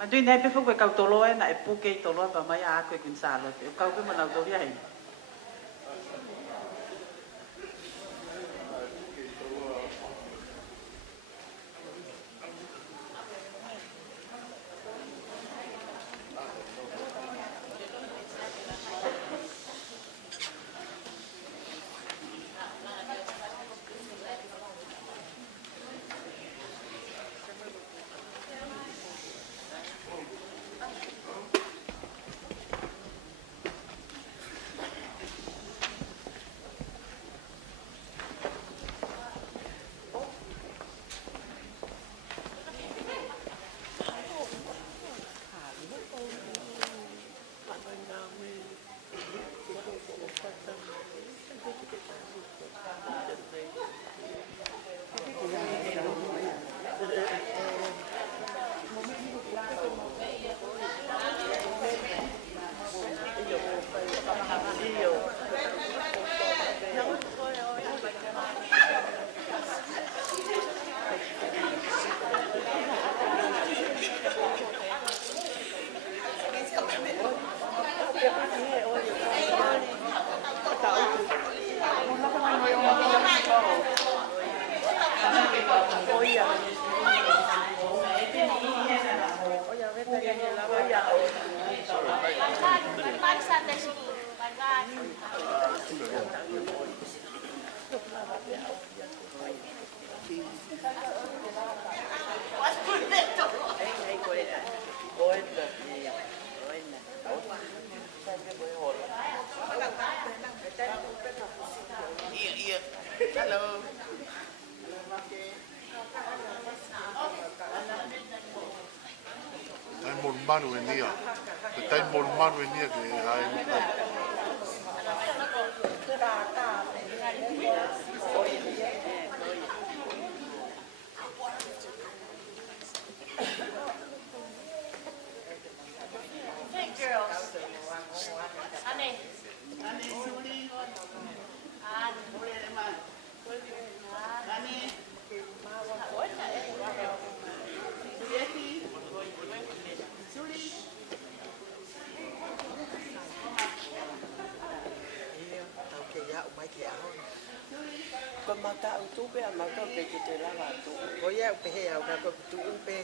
mà tuy này biết phúc về cầu tổ lôi này pu cây tổ lôi và mấy á quay quỳnh xả rồi cầu cái mình nào tổ vậy mano venia, que está en mano venia que hay. Hey girls, Annie, con mà ta tu pe mà có cái chơi lá mà tu có ya pe he au có tu pe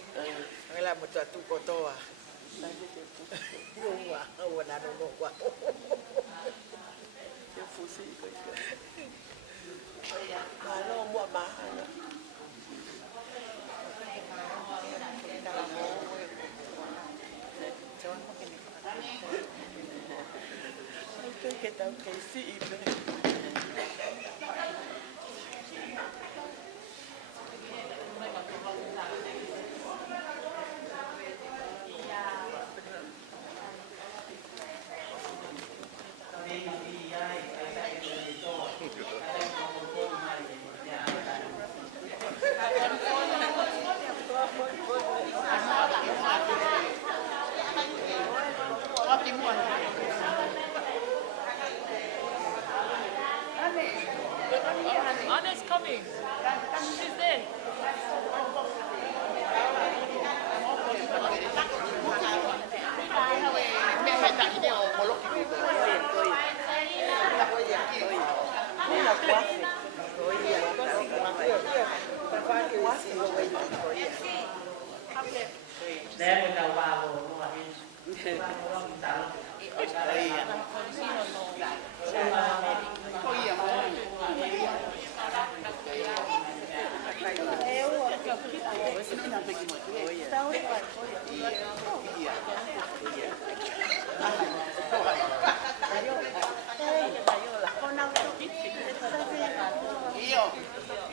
hay là một tu có to à ngu à au na no no quá cái phụ sĩ cái mà nó mua mà cái tao cái sĩ Anna's coming. She's there. để mình đầu vào rồi đúng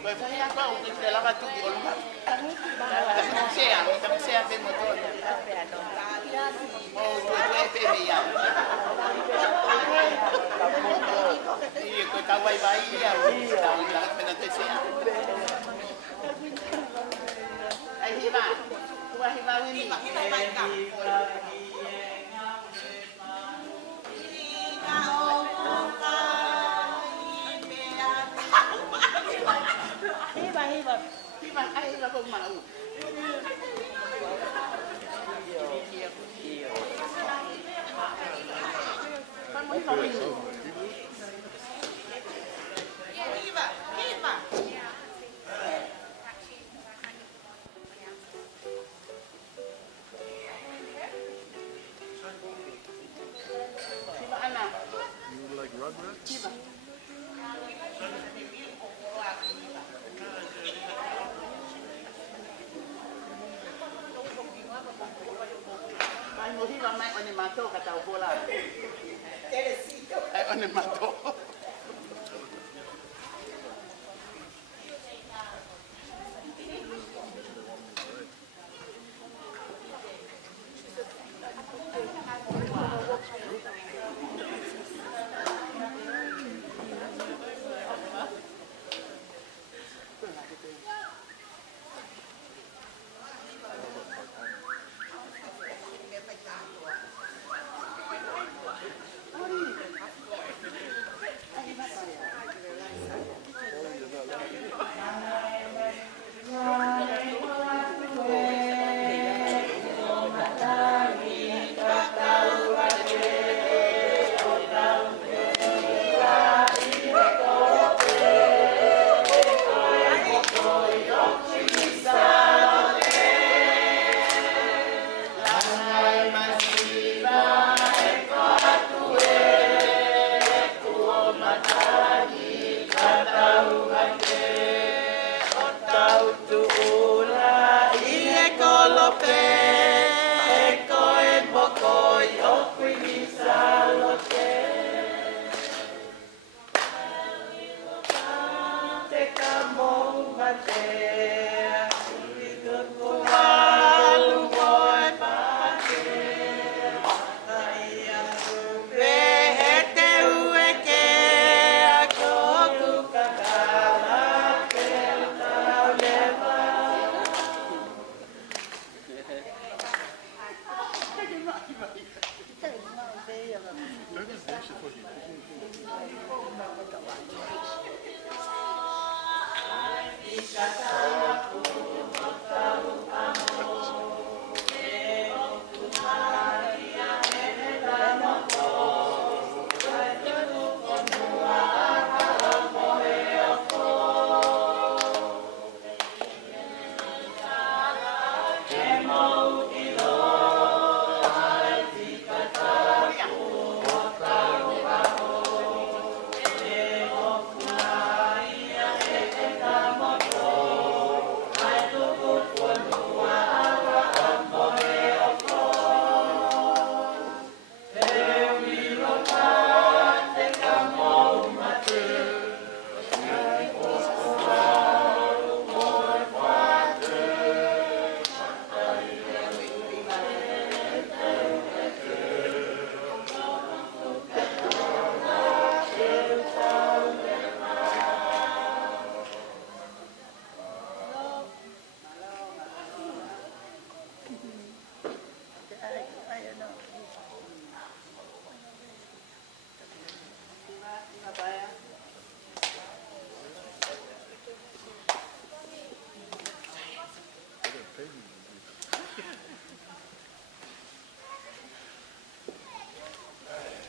Poi fai la qua un te lava tu con ma. Non sea del motore. Oh, due pe mi ya. Io con ta vai vai ya, la pena te sea. Ai hi ba. Tu ai hi ba ni. Hi ba ai la con ma. Iya. You like Rugrats? Mai mo hi mai on ni mato ka tau bola. Ai on ni mato.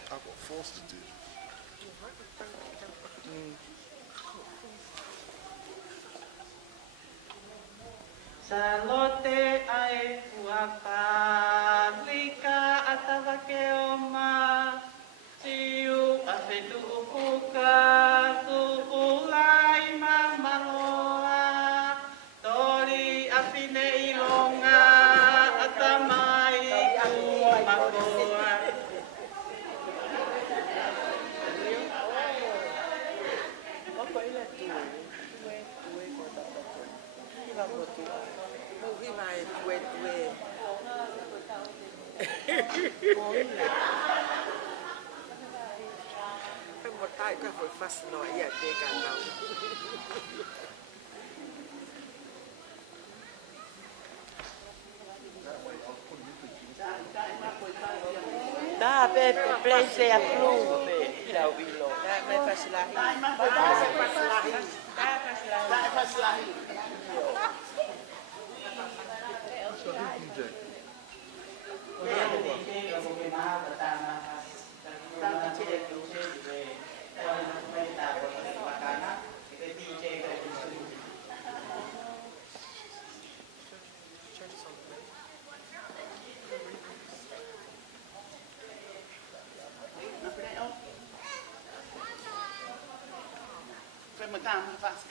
I got forced to do. Salote ai fuakalika atawake oma tiu afetu upuka tu ulai mamaloa tori afine ilonga atamai kumakoa. Một tay cái hồi phát nói ya để cả nào. Da, pe place a club, pe ila wilo. Da mai fasilahi. So who DJ? kamer vast.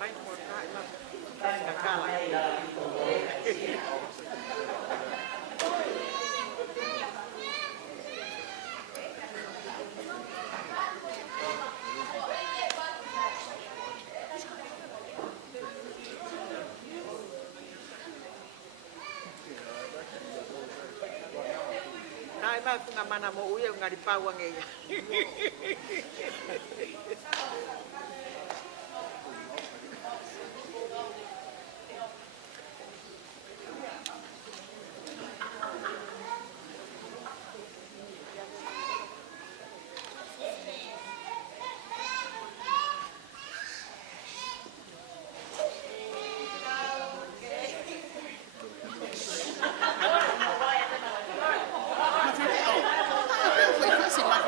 Mai một lại mà cả cả lại Nai ba ku ngamana mo uya ngari pawang e. Foi fácil, mas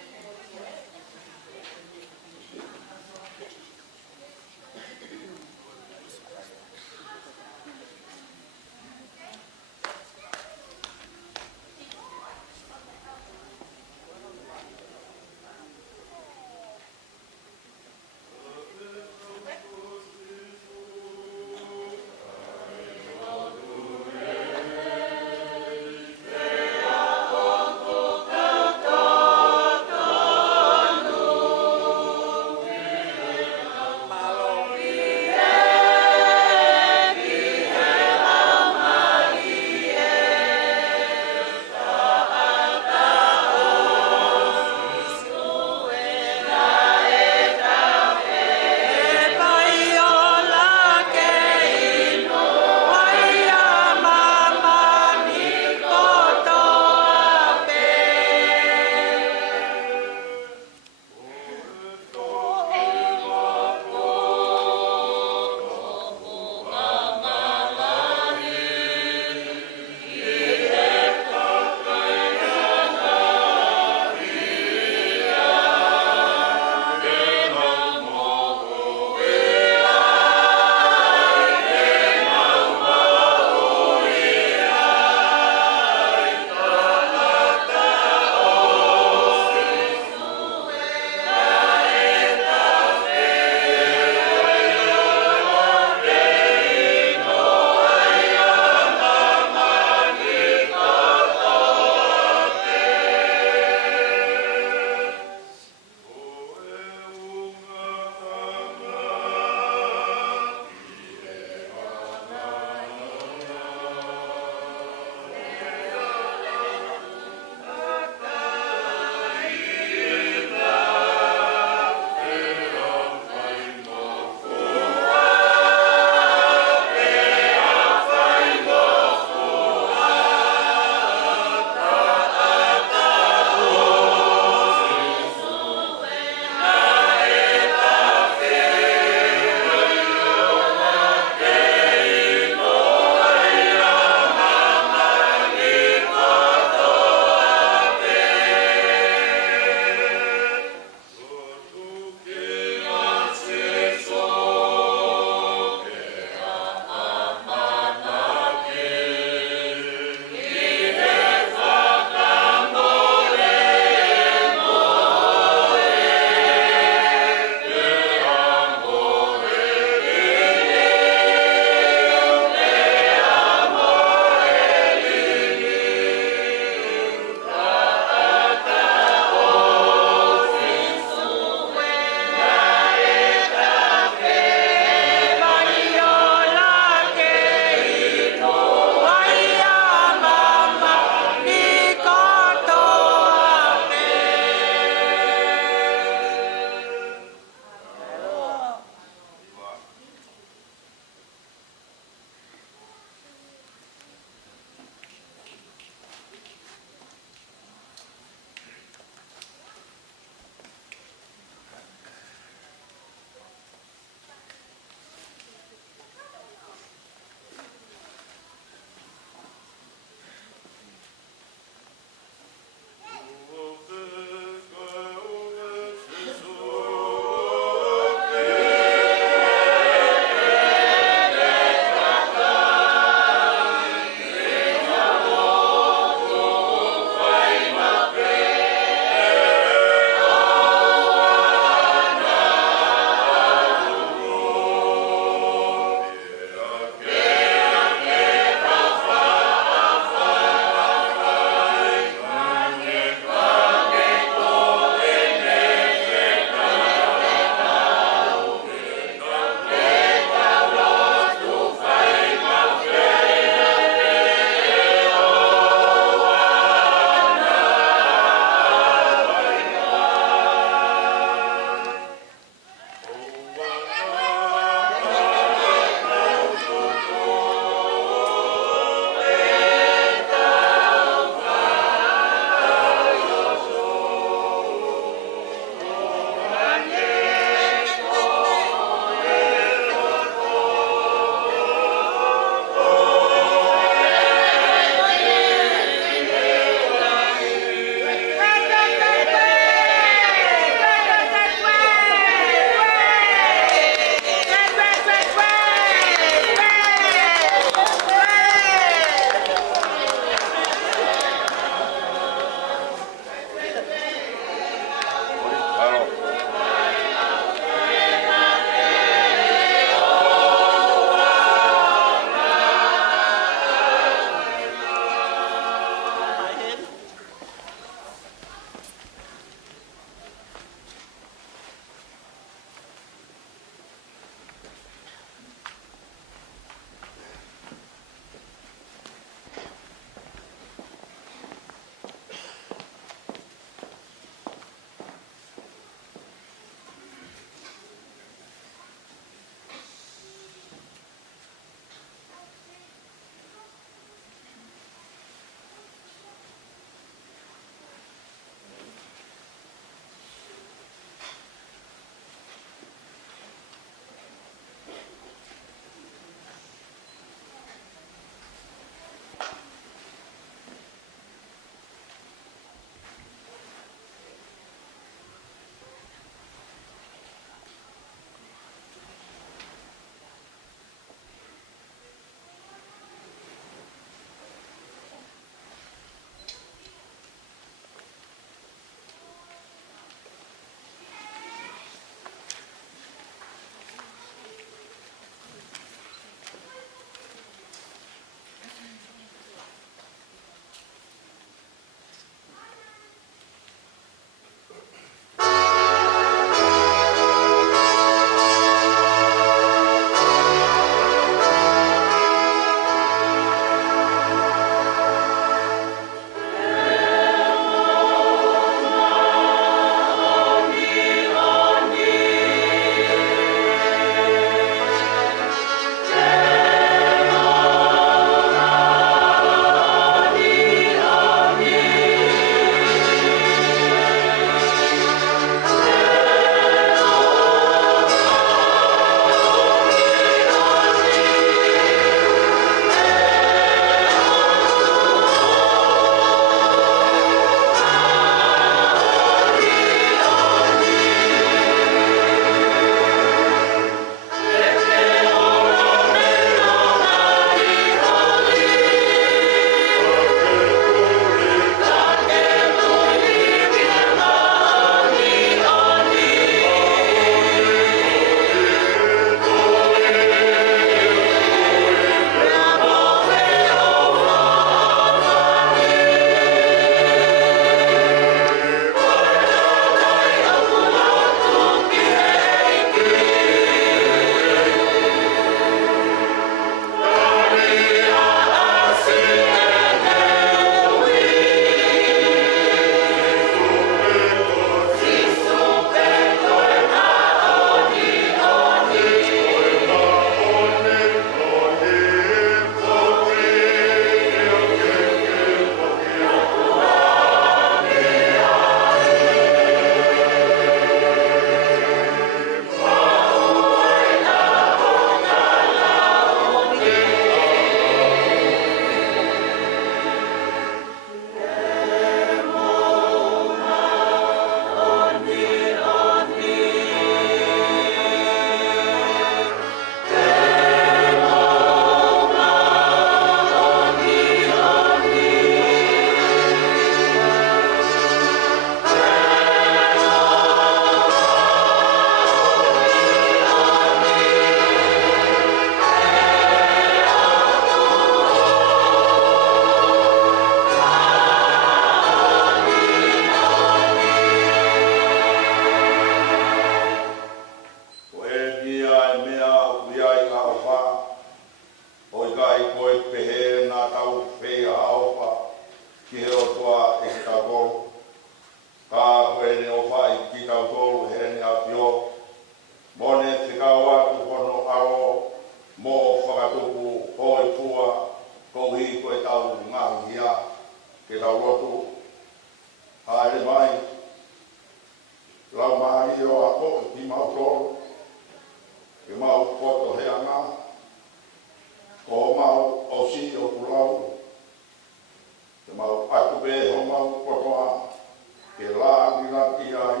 ai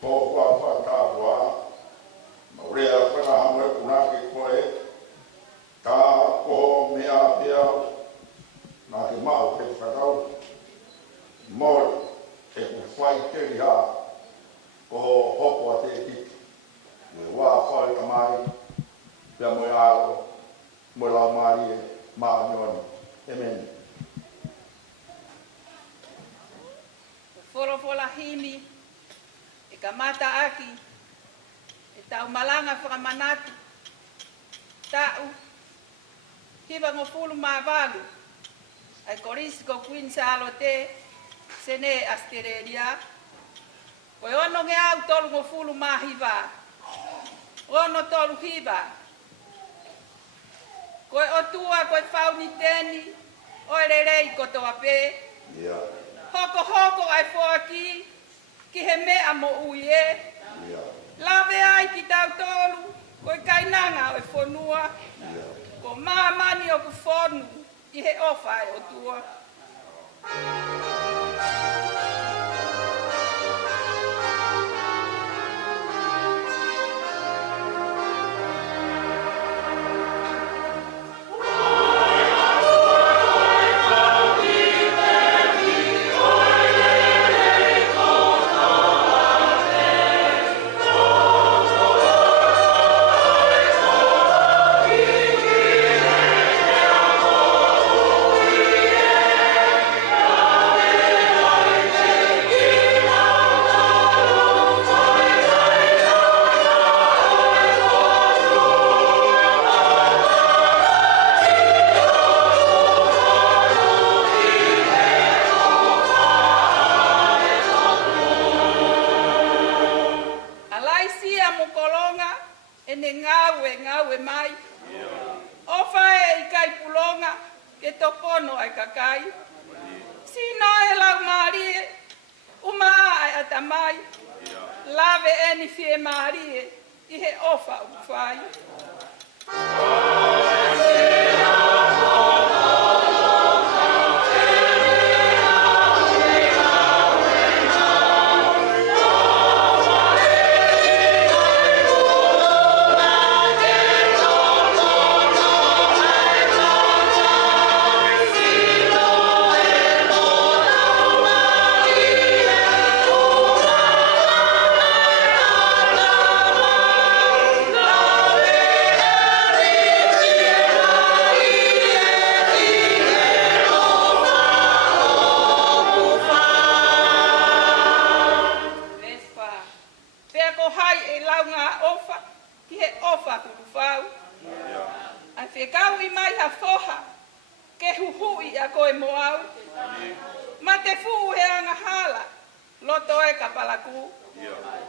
po wa fa ta wa ma ore a fa na mo kuna ki ko e ka ko me a pia na ke ma o ke fa tau mo e ku fai ke ria ko hopo a te ki me wa fa ka mai pia mo a mo la mari ma nyoni amen. Forofola hini, e ka mata aki, e tau malanga whakamanatu, tau, hiwa ngofulu mawalu, ai korisi ko Queen Charlotte, sene Australia, koe ono nge au tolu ngofulu mahiwa, ono tolu hiwa, koe otua koe fauni teni, oe rerei kotoa pe, hoko hoko ai foaki ki he mea mo uie. Lawe ai ki tau tolu, koe kainanga o e whonua. Ko mamani o ku whonu i he ofai o tua. Ngawe mai. Ofa e kai pulonga ke topono ai kakai. Sino e lau marie. Uma ai atamai. Lave eni fie marie. I he ofa ufai.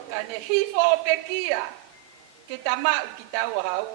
Kane hifo o pekia ke tamau ki tau hau.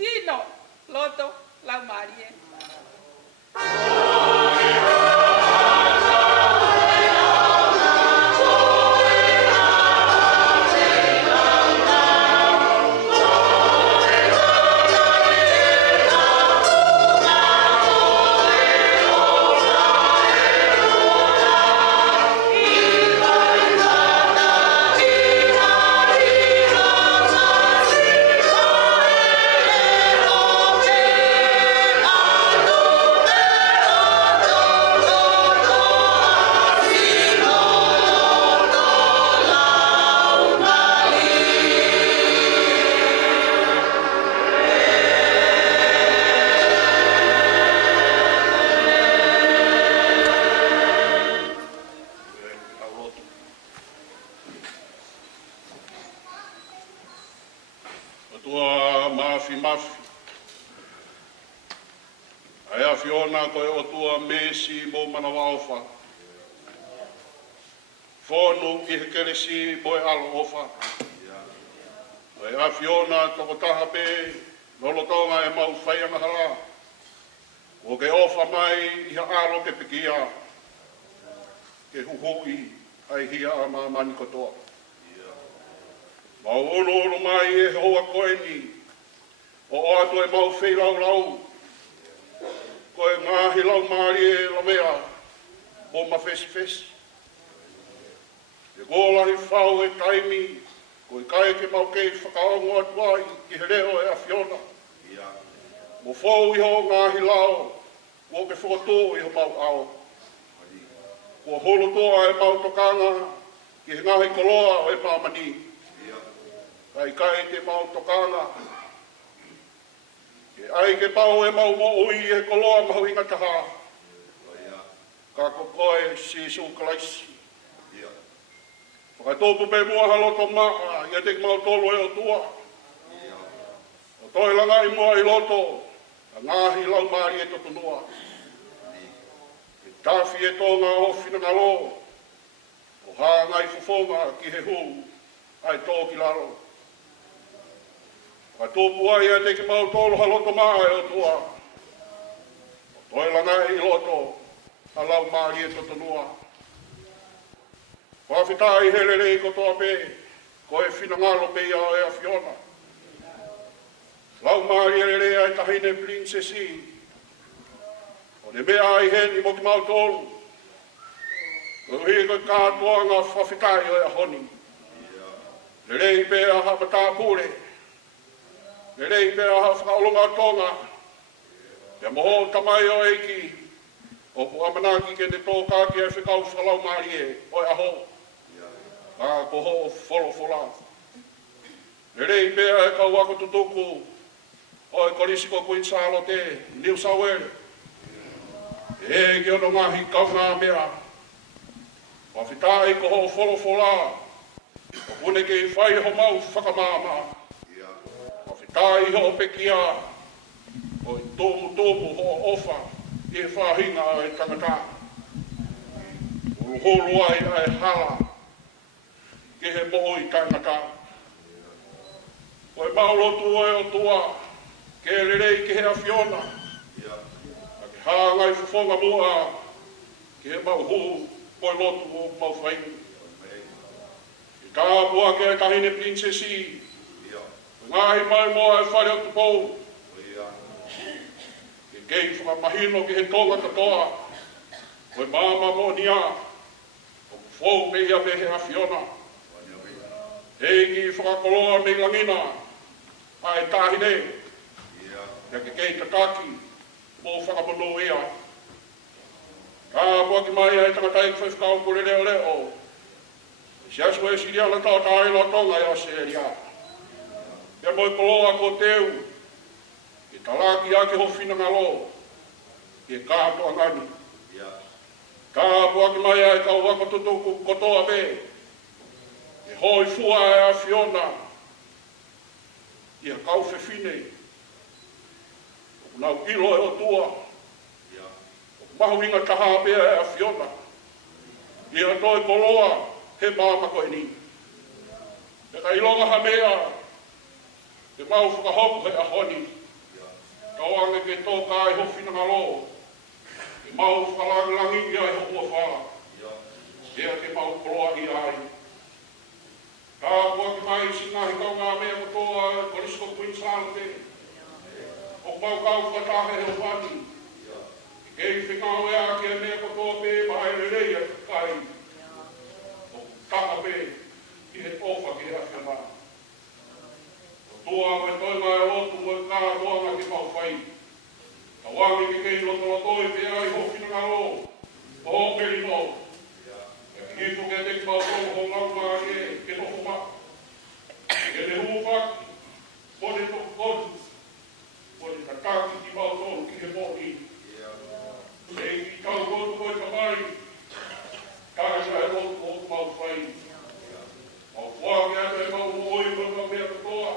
Sino, loto, lau marie. mafi. Ai a Fiona koe o tua mesi mo mana waofa. Fonu ki he keresi mo e alo ofa. Ai a Fiona toko taha pe lolotonga e mau whaianga hala. O ke ofa mai i ha alo ke pikia. Ke huhui ai hia a mamani kotoa. Mau ono mai e hoa koe ni. O ato e mau whei lau lau. Koe ngahi lau maari e la mea. Mo ma fesi fesi. E golahi whau e taimi. Koe kai ke mau kei whakaongo atuai ki he reo e a Fiona. Mo fau i ho ngahi lau. Mo ke whakatō i ho mau ao. Kua holo toa e mau tokanga. Ki he ngahi koloa o e pāmani. Kai te mau tokanga. Ke ai ke pau e mau mo ui e koloa mahu inga taha. Ka kokoe si su kalaisi. Whakatopu pe mua haloto maa, ia te mau tolo e o tua. O toi langa i mua i loto, a ngahi lau maari e totunua. Ke tafi e tonga ofi na ngalo, o hanga i fufonga ki he hu, ai tō ki laro. Whakatopu ai ia te mau tolo haloto maa e o tua. O toi langa i loto, a lau maari e totunua. Whawhitai helere i kotoa pe, ko e whinangalo pe ia e a Fiona. Lau maari helere ai tahine princesi. O ne mea ai heni mo ki mau tolu. Ko hi koe kātua ngā whawhitai o e a honi. Le rei pe a hapata pure. Le rei pe a hawhakaolonga tonga. Ia moho tamai o eiki. O puamanaki ke te tōka ki e whikau whalau maari e, o e aho. Ka koho folo fola. Le rei pea e kau wako tutuku o e korisiko Queensalo te New South Wales. E ki ono ngahi kau ngā mea. Wa whitai koho folo fola. O kune ke i whai ho mau whakamama. Wa whitai ho pekia. O i tōmu ho ofa. E whahinga e tangata. Uruholu ai ai hala. Ke he moho i tangata. Koe maulotu e o tua, ke le rei ke he a Fiona. A ke hanga i fufonga mua, ke he mau hu, koe lotu o mau whaingu. Ke kāpua ke he tahine princesi, koe ngahi mai moa e whare o tupou. Ke kei whakamahino ke he tonga katoa, koe mama mo nia, o fōu me ia me he a Fiona. Hei ki whakakoloa me langina, ai tāhine, ia ke kei tataki, mō whakamono ea. Ka pua ki mai ai tangatai ki whakau kore reo leo. Si asu e siri ala tau tāi la tonga ia se ria. Ia moi koloa ko teu, ki talaki a ki hofina ngalo, ki kātoa ngani. Ka pua ki mai ai kau wako tutuku kotoa be, e hoi fua e a Fiona, ia kau whewhine, o nau ilo e o tua, o mahu inga taha pia e a Fiona, ia toi koloa he māma koe ni. E ka ilonga ha mea, e mau whakahoku he a honi, tauanga ke tōka e hofina ngalo, e mau whakalangi ia e hokua whala, ia ke mau koloa i ai. Ka kua ki mai si ngahi kau ngā mea kotoa korisiko Queensland te. O mau kau katahe he o wani. Kei whingau ea ki a mea kotoa pe mahai le reia kai. O taka pe ki he ofa ki he awhiana. O toa mai toi mai rotu o kā toanga ki mau whai. Ka wangi ki kei loto lotoi pe ai hofina ngalo. O hokeri no. Ki fu ke te mau tonga ho ngau maari e ke tofu ma. Ke le hufak, pone tofu kotu, pone tataki ki mau tonga ki he mohi. E ki kau kotu koe ka mai, kāsa e rotu o mau whai. Mau whāke ata e mau mooi koe ka mea katoa.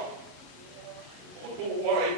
O tu wai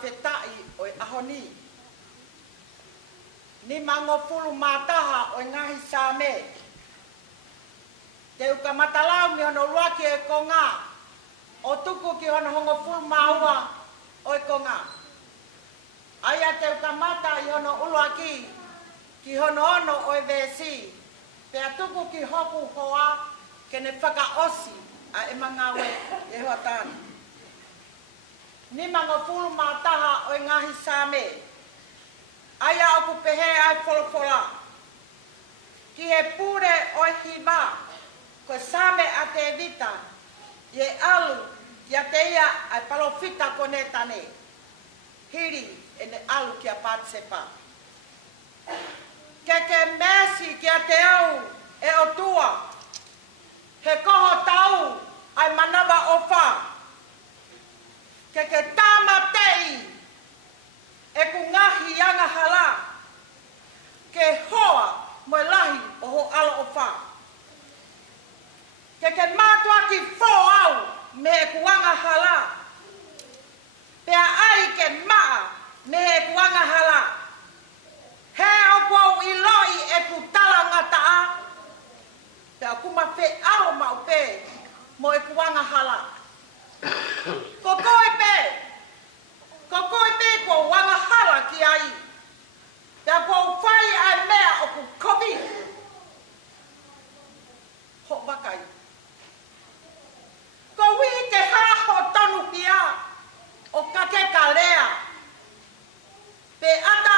fetai o ahoni. Ni mangofulu mataha o ngahi same. Te uka matalau mi ono luaki e konga. O tuku ki ono hongofulu maua o e konga. Aia te uka mata i ono uluaki ki hono ono o e vesi. Pea tuku ki hoku hoa ke ne whakaosi a e mangawe e hoatani. Ni mangofulu mataha o ngahi same. Aia oku pehe ai folofola. Ki he pure o hiva. Ko same a te vita. Ye alu. Ia te ia ai palofita kone tane. Hiri e ne alu ki a patsepa. Ke mesi ki a te au e o tua. He koho tau ai manawa o wha. Ke tama tei. E ku ngahi anga hala. Ke hoa mo lahi o ho ala o wha. Ke matua ki fo au me ku anga hala. Pea ai ke maa me ku anga hala. He o kwau i loi e ku tala ngata a. Pea ku ma fe au ma upe mo e ku anga hala. Ko koe pe. Ko koe pe ko wanga hala ki ai. Pea ko whai ai mea o ku kovi. Ho wakai. Ko wi te haho tonu pia o kake ka lea. Pe ata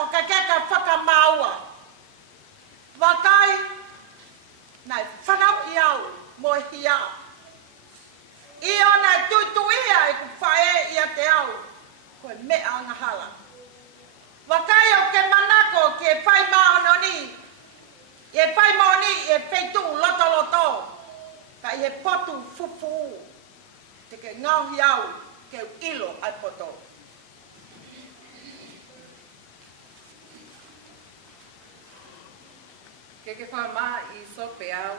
o kake ka whakamaua. Wakai. Nai whanau i au mo hia. I ona tuituia e ku whae i a te au. Koe mea anga hala. Wakai o ke manako ke whai maononi. E whai maoni e peitu loto loto. Ka i he potu fufu. Te ke ngauhi au ke ilo ai poto. Ke whamaa i sope au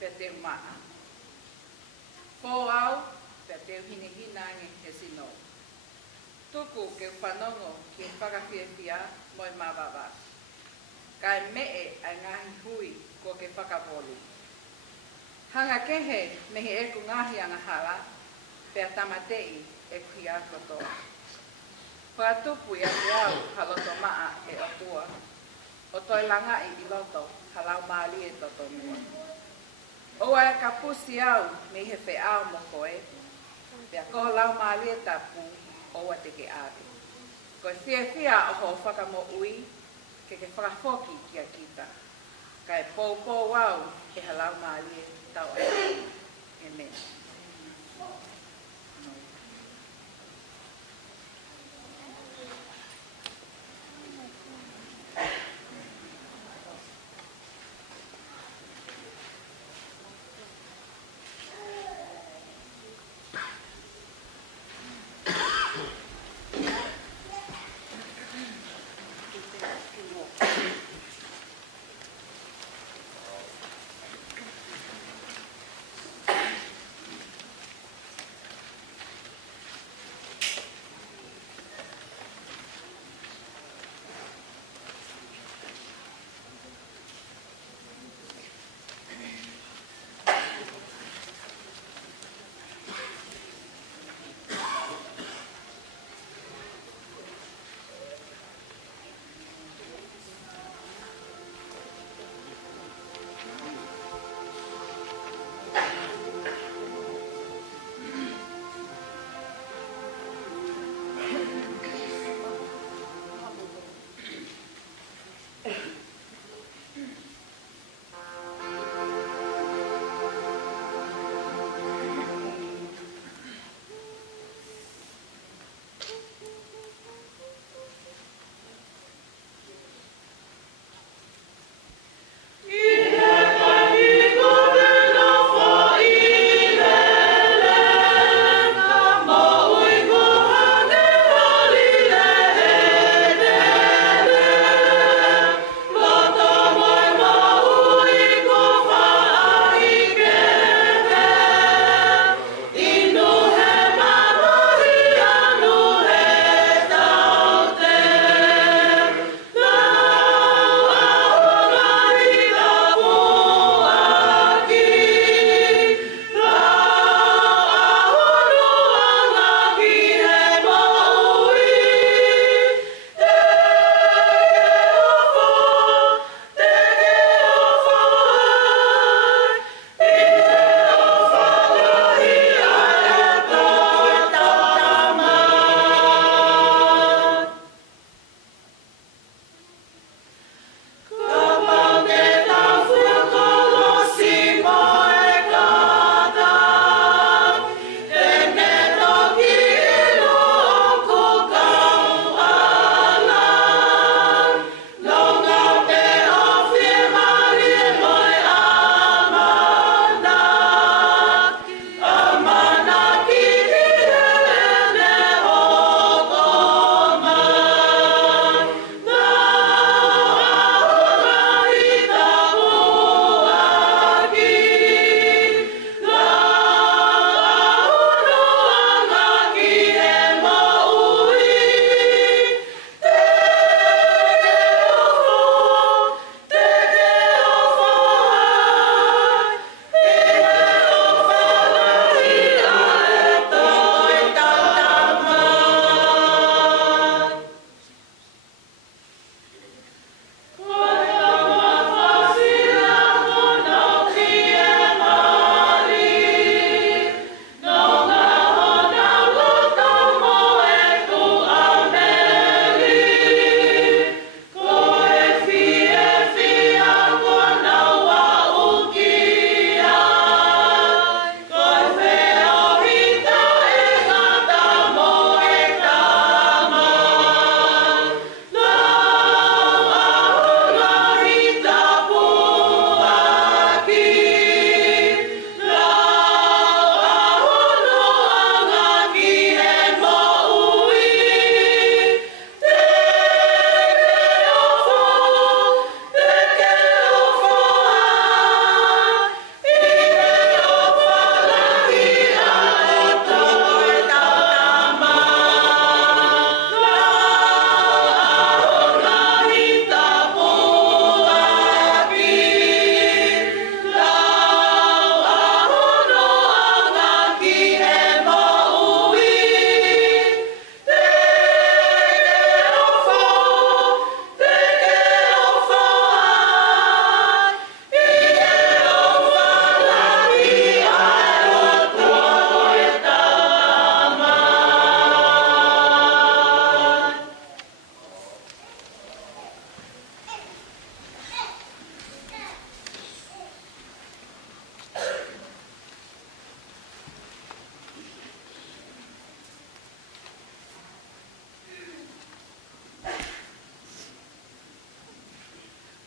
pe te maa. Fō au pe te hina nge he sino. Tuku ke whanongo ki whakawhiawhia moi mawawa. Kai mee ai ngahi hui ko ke whakapolu. Hanga kehe mehi e ku ngahi anga hala, pea tamatei e kui a kotoa. Whatupu i a te au haloto maa e otua. O toi langai i loto halau maali e toto mua. Oa e ka pusi au me he whe au mo koe. Pea koho lau maali e tapu oa te ke awe. Koe whia o ho whakamo ui ke whakafoki ki a kita. Kai pōpō au e halau maali e tau ai. Amen.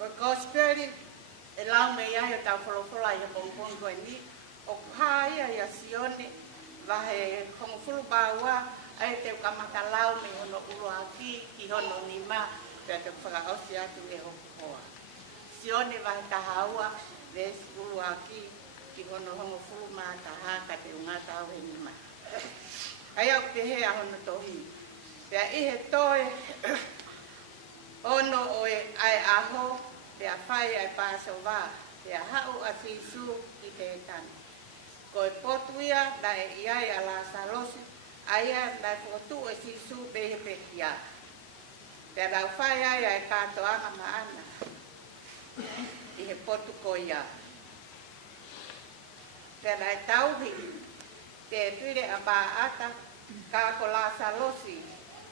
Ko gospel e lau me ia tau wholofola i hapongpong koe ni. O kāia ia sione vahe hongfulu baua ai te kamata lau me hono urua ki hono ni ma pia te whakaosi atu e hokoa. Sione vahe tahaua ves urua ki hono hongfulu ma tahaka te ungata au he ni ma. Ai au te hea hono tohi. Pia ihe toe ono oe ai aho pia whai ai pāsawa pia hau a sisu ki te etani. Ko e potuia na e iai a la salosi, aia na e fotu e sisu behe pekia. Pea lau whai ai ai kātoanga maana, i he potu ko ia. Pea na e tauhi, te e tuire a pāata, kā ko la salosi,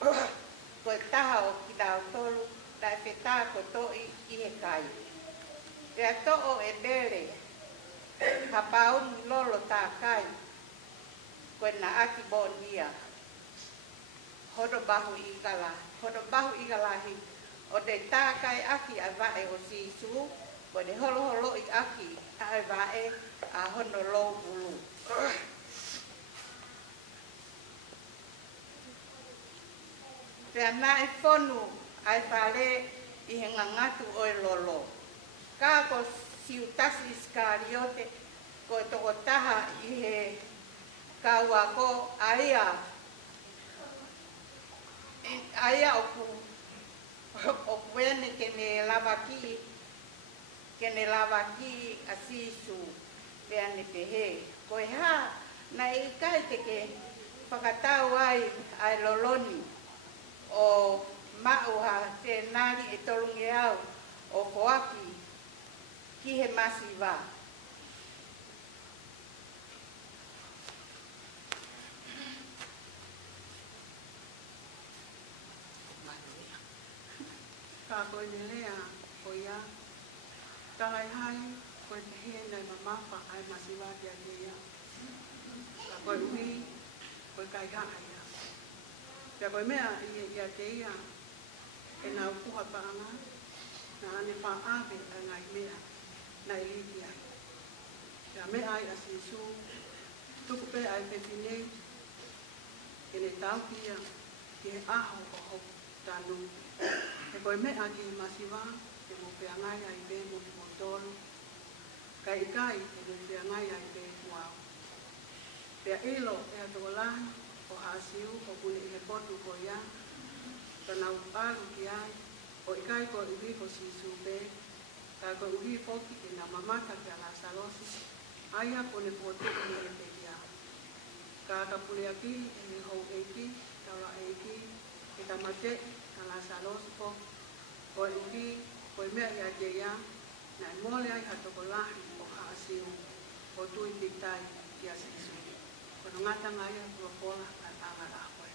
ko e taha o ki dau tolu, na e whetā ko toi i he kai. Pea to'o e bere, ka paun lolo tā kai, koe na aki bonia. Hodo bahu igalahi, o te tā kai aki a vae o sisu, koe ne holo holo i aki a vae a hono lou bulu. Pea na e whonu ai whare i he ngangatu o e lolo. Kā ko siutasi Iskariote, ko e toko taha i he kaua ko aia o kuene ke ne lavaki a sisu pea ne pehe. Ko e ha, na i kai te ke whakatau ai loloni o mauha te nari e tolungi au o koaki ki he masiwa. Ka koe ne lea o ia, talai hai koe te hea nei mamawha ai masiwa kia te ia. Ka koe ui, koe kai haa ia. Pea koe mea ia te ia, e nau puha paanga, na ane wha awe a ngai mea, nai liti ai. Pea mea ai a sisu, tuku pe ai pepinei, ke ne tau kia, ki he aho o hou tanu. E koe mea ki masiwa, e mo pea ngai ai be mo tolu, kai kai e mo pea ngai ai be kuau. Pea ilo e ato lahi, o hasiu, o kune i he potu ko ia, tanau alu ki ai, o ikai ko iwi ko sisu be, ka ko iwi foki e na mamata ki ala salosi, aia ko ne potu i he pe kia. Ka pule aki e me hou eiki, taula eiki, e tamate, ala salosi po, ko iwi, ko mea ia te ia, na mole ai hatoko lahi o hasiu, o tui pitai ki a sisu. Kono ngata ngai a kua pola a tanga a koe.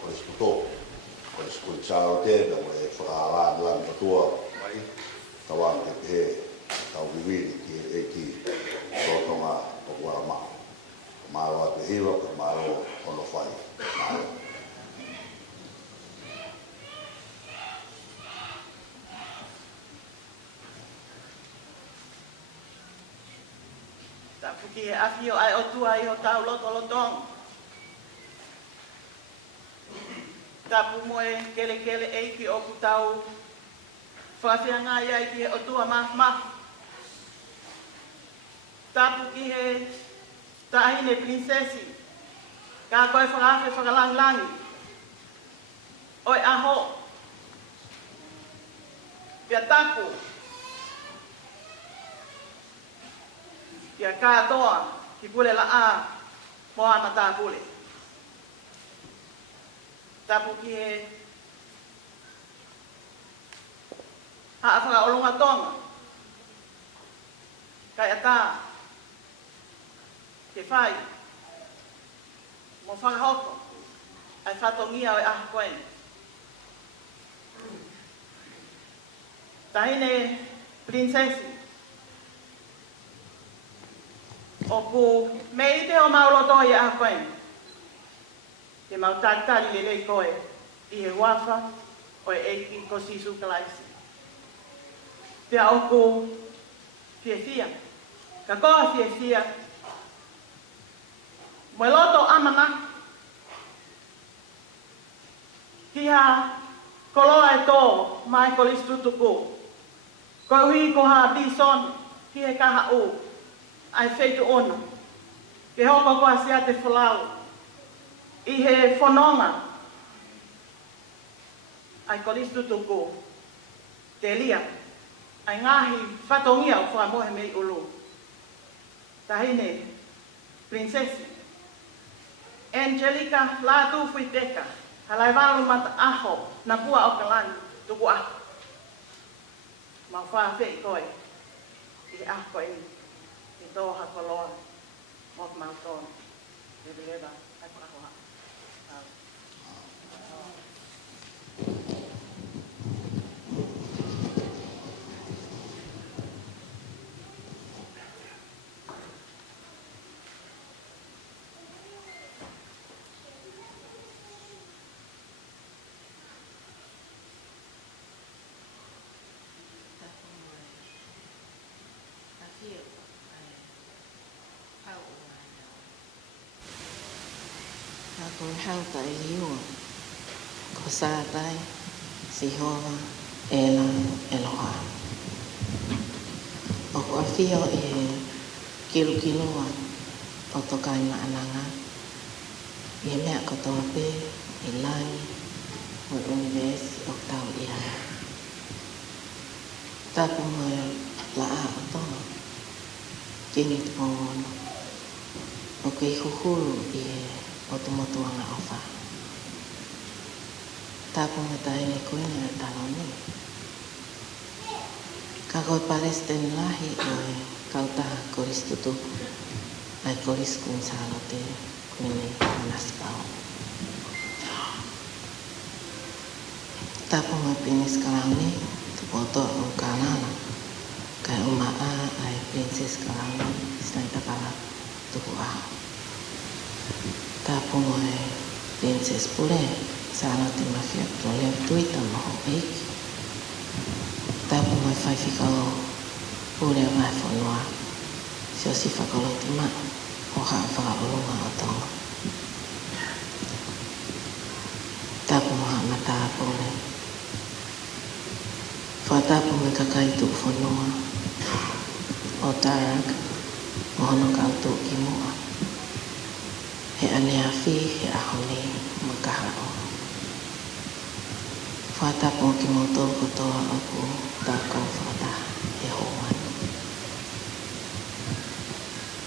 Koriskuto. Koriskunsalo te da mo e whakaala lan patua mai. Tawang te he tau vivi ki e ki rotonga tokuara ma. Malo te hiro ka malo ono fai. Malo. Tapuki e awhio ai o tua i o tau loto lotong. Tapu moe kele kele eiki o ku tau whawhia ngā iai ki o tua maf. Tapu ki he tahine prinsesi. Ka koe whakawhi whakalangi. Oi aho. Pia tapu. Pia katoa ki pule la a moa mata pule. Tapu ki he haa whakaolonga tonga. Kai ata ke whai mo whakahoko ai whatongia o e aha koe. Tahine prinsesi o ku me ite o mauloto i aha koe. Ke mau tātari le lei koe i he wafa o e eiki ko sisu kalaisi. Pea o ku fia. Ka koa fia. Mo e loto amana. Ki ha koloa e tō mai ko listutuku. Ko hui ko ha bison ki he kaha u. Ai feitu ona. Ke hoko ko asia te whalau. I he whanonga. Ai ko listutuku. Te lia. Ai ngahi whatongia o wha mohe mei ulu. Tahine prinsesi. Angelica Latu Fuiteka. Halai walu mata aho na pua o kalani tuku aho. Mau wha whei koe. I aho koe ni. I tōha koloa. Mok mau tōna. Leba. Ai whakahoha. Ako hau ta i liua. Ko sātai, Sihova, Ela, Eloha. O ko awhio e kiloa o tokai maananga. I mea ko toa pē, i lai, o universi o tau i hana. Tapu moe la a o toa. Kini te pōno. O kei huhuru i o tumotuanga o wha. Tapu me taine kuene e talo ni. Ka koe Palestine lahi o e kautaha koristutu. Ai koriskun salo te kuene manaspao. Tapu me pinis kalang ni, tupoto o kalana. Kai umaa ai princess kalang ni, isnai takala tuku aho. Tapu moe princess pule, sana te mafia prolem tuita moho eiki. Tapu moe fai whikao pule mai whanua, sio si whakalo te maa, o haa whakaolunga o tonga. Tapu moha mataa pule. Whatapu me kakaitu whanua, o tarak, mohono kautu ki mua. He ane awhi, he ahoni, makaha o. Whatapo ki moto kotoa aku, tākau whata, he hoan.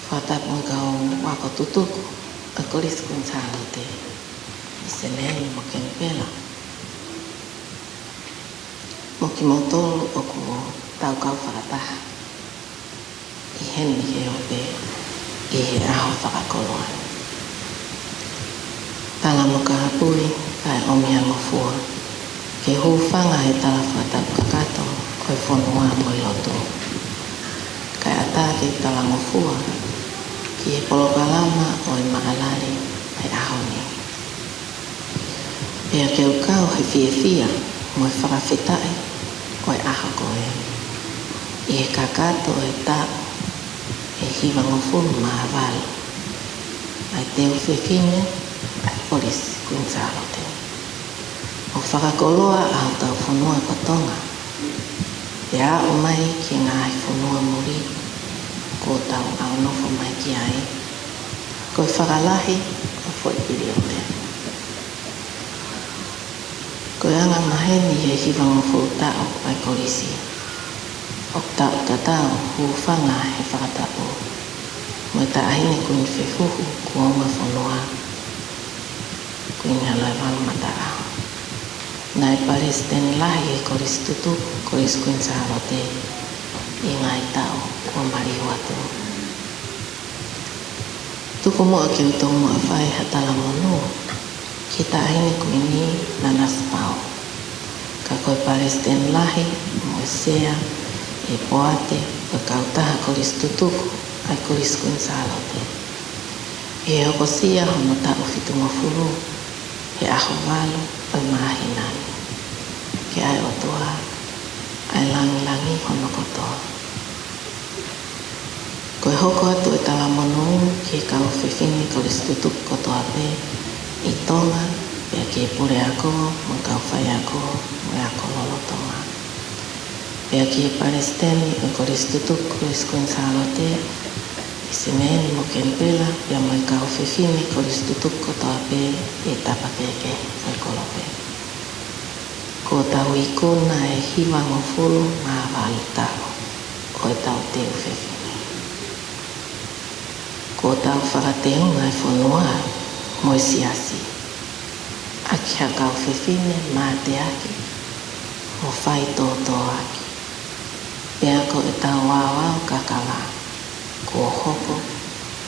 Whatapo kau wako tutuku, a koriskun sālo te, i senei mo ken pela. Mo ki moto oku tākau whata, i heni he ope, i he aho whakakoloan. Tala mo ka hapui, ka Ke hufanga he talawhata kakato koe whanua mo i loto. Kai ata ke talangofua ki he polokalama o i maalari ai ahoni. Pea ke ukau he fia mo i whakawhetai o i aha koe. I he kakato o i tau e hiwangofunu maawalo. Ai te uwhewhine ai polisi kuinsalote. O whakakoloa au tau whanua kotonga. Te a o mai ki ngā i whanua muri. Ko tau au nofo mai ki ai. Ko i whakalahi o whoi pili o te. Ko i anga maheni he hiwangofo tau ai polisi. O tau tatau huwhanga he whakatapo. Mo ta ahine kuin whewhuhu kua unga whanua. Kuin halai wala matarao. Nai pares teni lahi e koris tutu, koris kuin saharote. I ngai tau kua mari watu. Tuku mua ki utong mua whai hatala monu. Ki ta ahine kuin ni nanas pao. Ka koe pares teni lahi, mo e sea, e poate, ka kautaha koris tutuku, ai koris kuin saharote. E hoko sia hono tau fitu mafuru. He aho walo o i mahinani. Ke ai otoa, ai langi hono kotoa. Koe hoko atu e tala monu ki e kau whiwhini koris tutuku kotoa pe, i tonga, pia ki e pure ako, mo kau whai ako, mo ako lolotonga. Pia ki e paresteni e koris tutuku koris kuin salote, Sineni mo kempela pia mo i kau whiwhini koris tutuku kotoa pe e tapa keke ai kolope. Ko tau i kuna e hiwa ngofulu ngā wali tau o e tau teu whiwhini. Ko tau whakateunga e whanua mo i siasi. Aki ha kau whiwhini mā te aki mo whai tōtō aki. Pia ko e tau wāwau kakala. Ko hoko,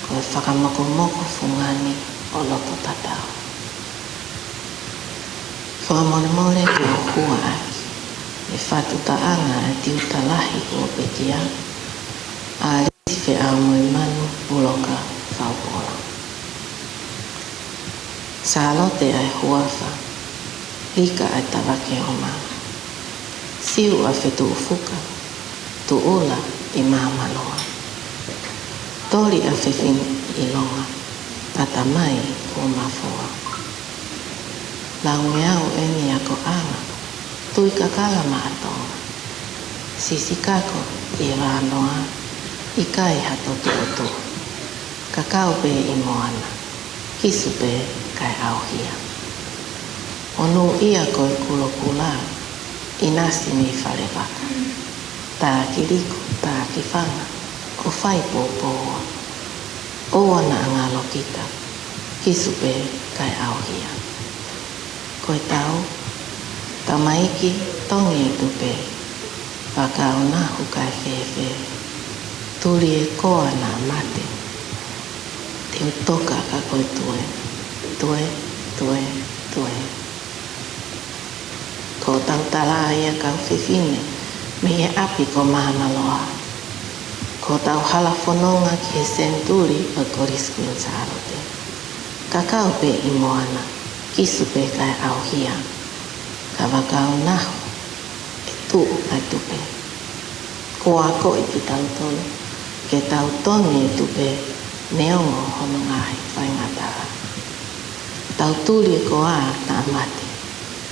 ko e whakamoko fungani o loto tatao. Whakamore ko hua aki, e whatu taanga e tiu talahi o petia, a risi whe au moi manu puloka whaupola. Salote ai huafa, lika ai tawake o maa. Siu a whetu ufuka, tu ula i mamaloa. Tori a whiwhini i longa, ata mai o mafua. Laungi au e ni ako anga, tui kakala maatonga. Sisi kako i rānoa, i kai hato tuotu. Kakao pe i moana, kisu pe kai auhia. Onu ia koe kulo kula, i nasi mi whalewaka. Tā ki riku, tā ki whanga. O whai pōpōa. O ana ngalo kita. Kisu pe kai auhia. Koe tau. Tamaiki tongi e tupe. Wakao nahu kai whewhe. Turi e koa nā mate. Te utoka ka koe tue. Tue. Ko tau tala ia kau whiwhine. Me e api ko mahana loa. Ko tau hala whanonga ki he senturi o koris kuin sarote. Kakao pe i moana, kisu pe kai auhia. Ka wakao nahu, e tu ai tupe. Ko ako i ki tau tolu, ke tau tongi e tupe, neongo hono ngahi whai ngatara. Tau tuli e ko a na amate,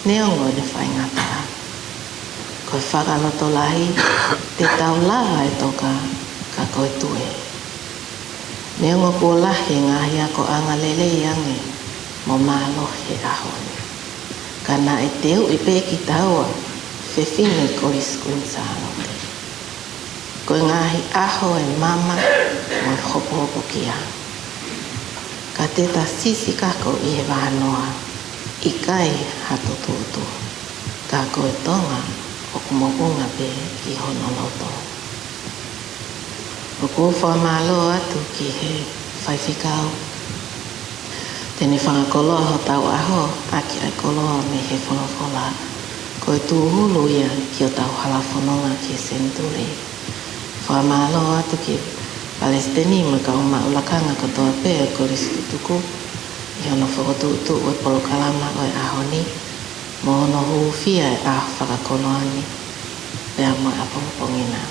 neongo e whai ngatara. Ko whakanoto lahi, te tau lava e toka, ka koe tue. Neongo ko lahi ngahi ako anga lele yange mo malo he ahoni. Kana e teu i peki taua whiwhine koris kuin sarote. Koe ngahi aho e mama mo e hopo kia. Ka te ta sisi kako i he wānoa i kai hato tūtu. Ka koe tonga o kumokunga pe ki hono loto. O ko whamalo atu ki he whaiwhikau. Tene whangakoloa ho tau aho, aki ai koloa me he whangakola. Ko tu hulu ia ki o tau halafononga ki sentule. Whamalo atu ki Palestini mo ka uma ulakanga ko toa pea ko risi tuku. I hono whakotutu ue polo kalama o e ahoni. Mo hono huufia e a whakakonoani. Pea mo e apongpongina.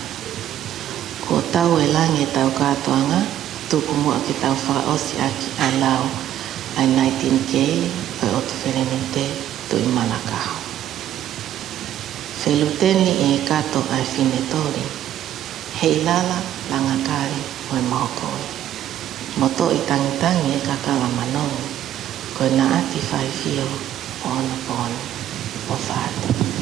Ko tau e langi tau katoanga. Tuku mua ki tau whakaosi aki a lau. Ai 19K o e otu wheneninte tu i manakaho. Wheluteni e kato ai whinetori. Hei lala langakari o e mahokoe. Moto i tangitangi e kakala manongi. Koe na ati whaifio o ona poni o whātu.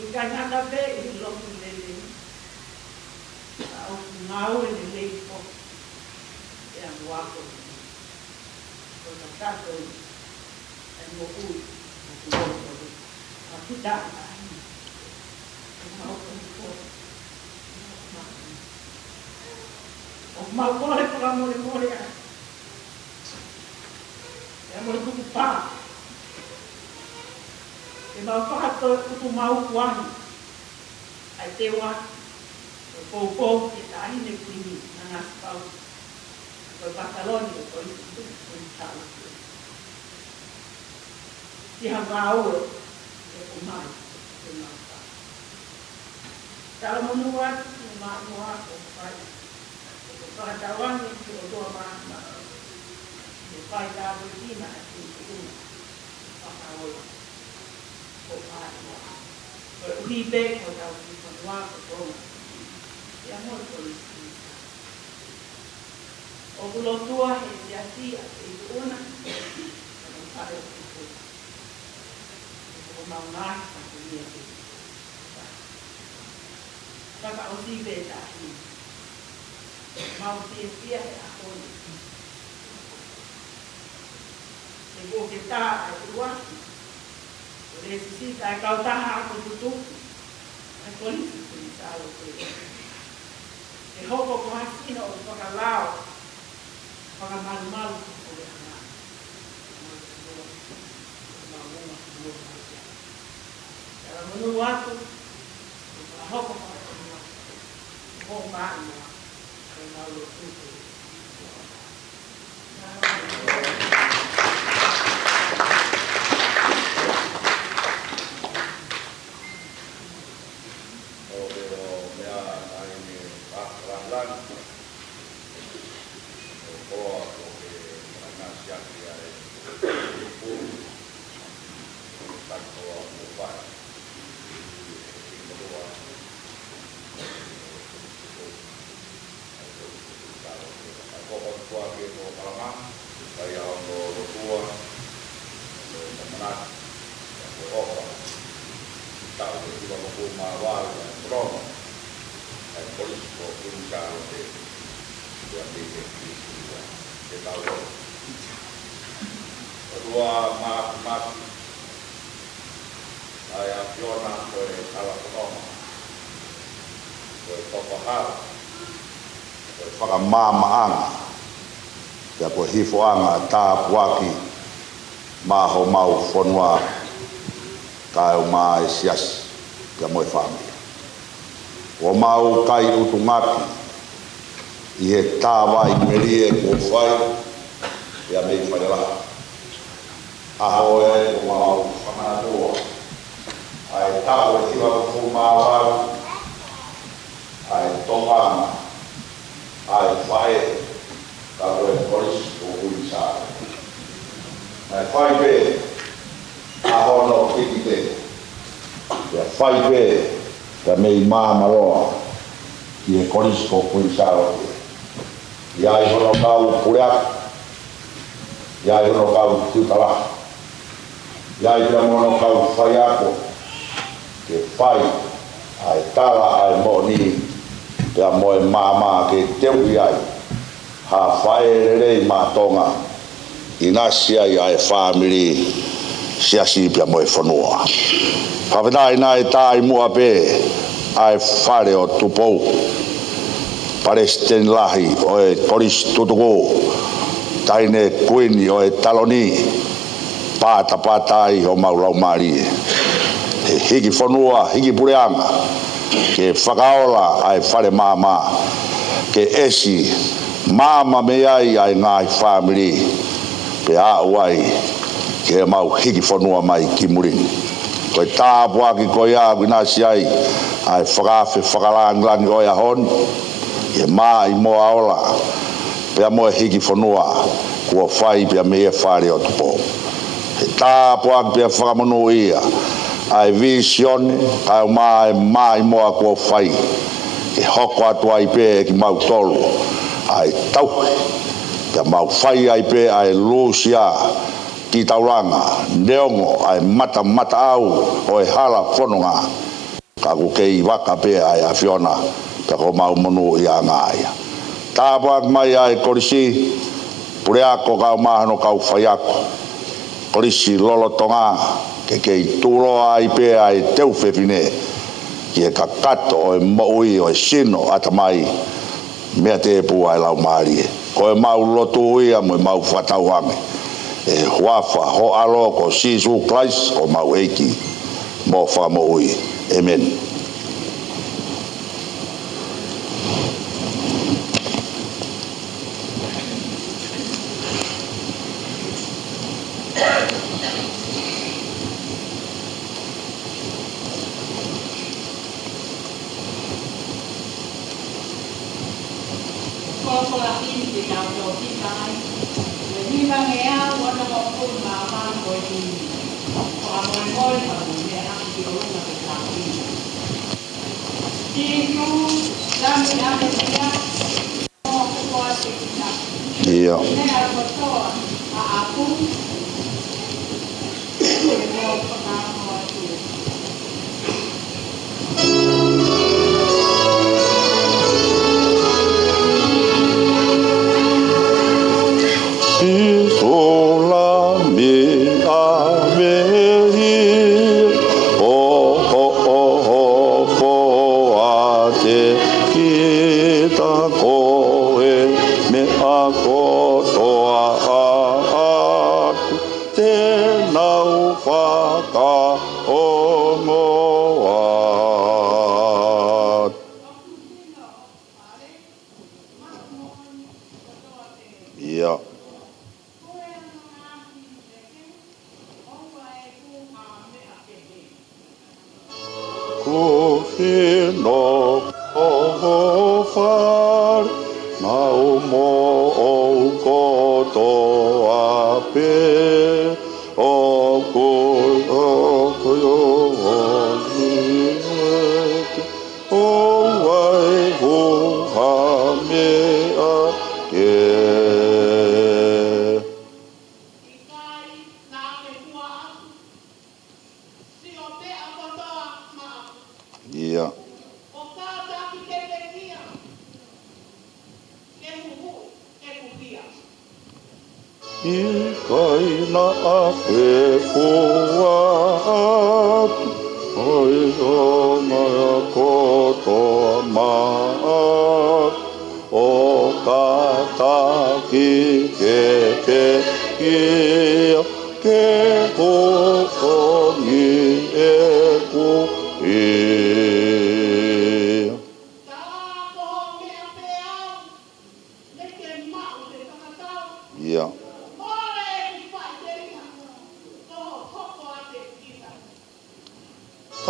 Ika ngata pe I loku lele. Au ngau le le ko. E a wako. Ko na kato e mo ui. A kita. O mau kore para more a. E mo tuku pa. E mau whakato utu mau kuahi. Ai te wa. O pou ki tahi ne kuini na ngasi pau. O pataloni o koi tuku koi tau. Ti hangau e o mai. E mau pa. Tala monua o maa noa o whai. O whakatawangi ki o toa maa. E whai tāwe tina e ki una. Whakaoi. O maa noa. O uhipe o tau ki whanua o tonga. E amor ko isi. O kulotua e te atia e una. O whai o ki o maungai sa kunia ki. Kaka o si be tahi. Mau tia e a honi. E ko ke tā e uaki. O le sisita e kautaha ako tutuki. E polisi kuni salo kwe. E hoko ko hasina o whakalao. Whakamalu o le hana. Kala munu watu. Hoko ko o mano e malo tudo Whakamāmaanga Pea koe hifoanga tā puaki Maho mau whanua Kai o mā e siasi Pea moe whamia O mau kai utu ngaki I he tā wai merie ko whai Pea mei whai raha Aho e o mau whamanatua Ai tāu e hiwa ko māwau Ai tōpanga Ai whae, ka koe polis o hui sāre. Ai whae pē, a hono kiki te. Ia whae pē, ka mei māmaroa, ki e polis o hui sāre. Ia i hono kau pureak, ia i hono kau tiutala. Ia i pia mono kau whae ako, ke whae, ai tala ai moni, Pea moe māma ke teu i ai, ha whae rei mātonga, I nasi ai ai whamiri, siasi pia moe whanua. Whawhenai nai tā I mua pē, ai whare o tupou, Palestine lahi o e polis tutuko, taine kuini o e taloni, pāta I o maulau mari. Hiki whanua, hiki pureanga, ke whakaola ai whare māma, ke esi māma me ai ngai whamiri, pe au ai, ke mau hiki whanua mai ki muringi. Koe tāpua ki koe a winasi ai whakawhi whakalangi oi a honi, ke mā I moa aola, pe a moe hiki whanua, kua whai pe a mea whare o tupo. He tāpua ki pe a whakamonu ia, ai visione ai mai moa ko fai e hoko atu ai pe ki mau tolu ai tau pe mau fai ai pe ai lucia ki tauranga neongo ai mata au o e hala fononga ka ku kei waka pe ai a Fiona ka ko mau monu ia ngaia ta ba mai ai korisi pure ako ka mahano ka faiako korisi lolo tonga ke kei tulo ai pe ai teu fefine ki ka kato o moi o sino atamai mea te pu ai lau mari ko mau lotu ia mo mau fatauange e wafa ho alo ko sisu Christ ko mau eki mo fa mo ui amen Iya. Isola mi averi o ate kita koe me ako toa aku te nau whaka ongoat. Ia. Ko hino o whar mau mo o kotoa pe o koi o hiwete o wai ha mea ke. Ia. I kai na a pe kuat oi o ma koto maat o kata ki ke pe ki ke ko ni e ku e ia.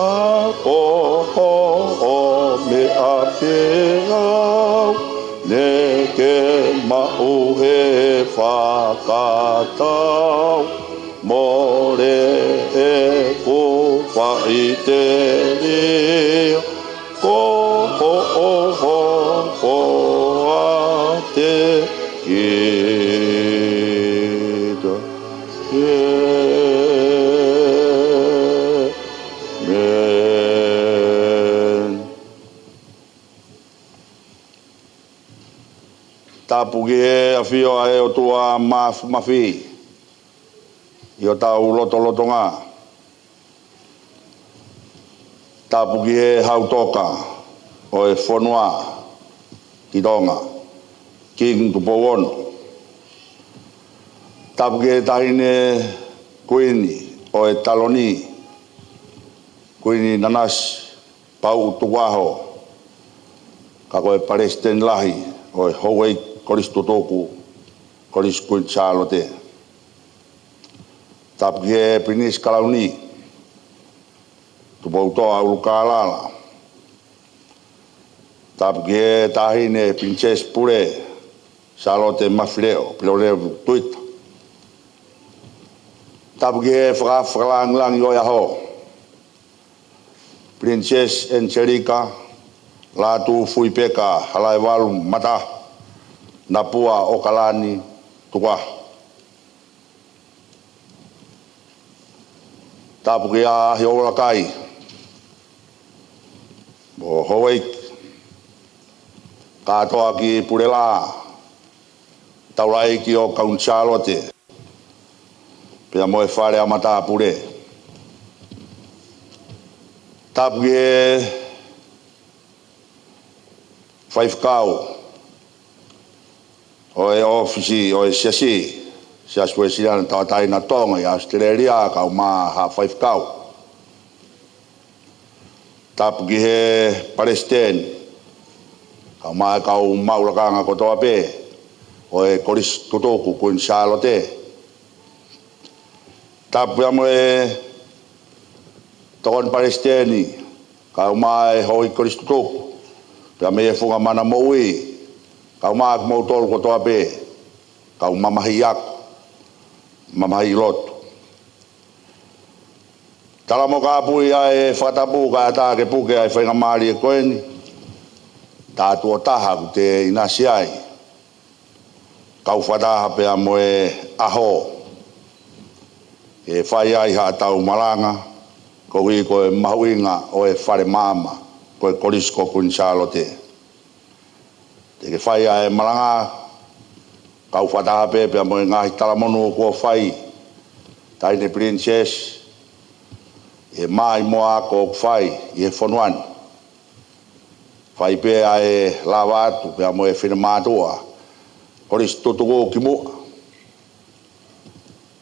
Ta ko ho me a pe au ne ke mau he whakatau mo re e ko whai te rea ko ho a te kita tapuki e a fio a e o tua mafi i o tau loto ngā tapuki e hautoka o e whanua ki tonga king tupowono tapuki e tahine kuini o e taloni kuini nanas pau tuwaho ka koe Palestine lahi o e howei koristo toku koris kuin Charlotte tapge pinis kalauni tu bauto au kalala tapge tahine pinches pure Charlotte mafleo plore tuit tapge frang lang yo ya ho Princess Angelica la tu fui peka halai walu mata napua o kalani tukwa tapuki a hiola kai o hoi katoa ki Purela taurai ki o Kaunchalote pia moe whare amata pure tapu e whaifkau o e ofisi o e siasi siasue sirana tawatai na tonga i Australia kau maa ha whaifkau tapu ki he Palestine kau maa kau maulakanga kotoa pe o e koris tutoku kuin Charlotte tapu ya moe tokon Palestine kau maa e hoi koris tutoku pia me e funga mana moui kau maa mau tolu kotoa pe kau mamahi aku mamahi lotu tala mo ka pui ai whatapu ka ta ke puke ai whainga maari e koeni tātua taha ku te inasi ai kau whataha pia mo e aho e whai ai ha tau malanga ko hui ko e mahuinga o e whare mama ko e korisko kun Charlotte te ke whai ai malanga kau whataha pia mo e ngahi talamonu ko whai taine princess e mai moa ko whai i e whanuan whai pe ai lawa atu pia mo e whina mātua koris tutuko ki mua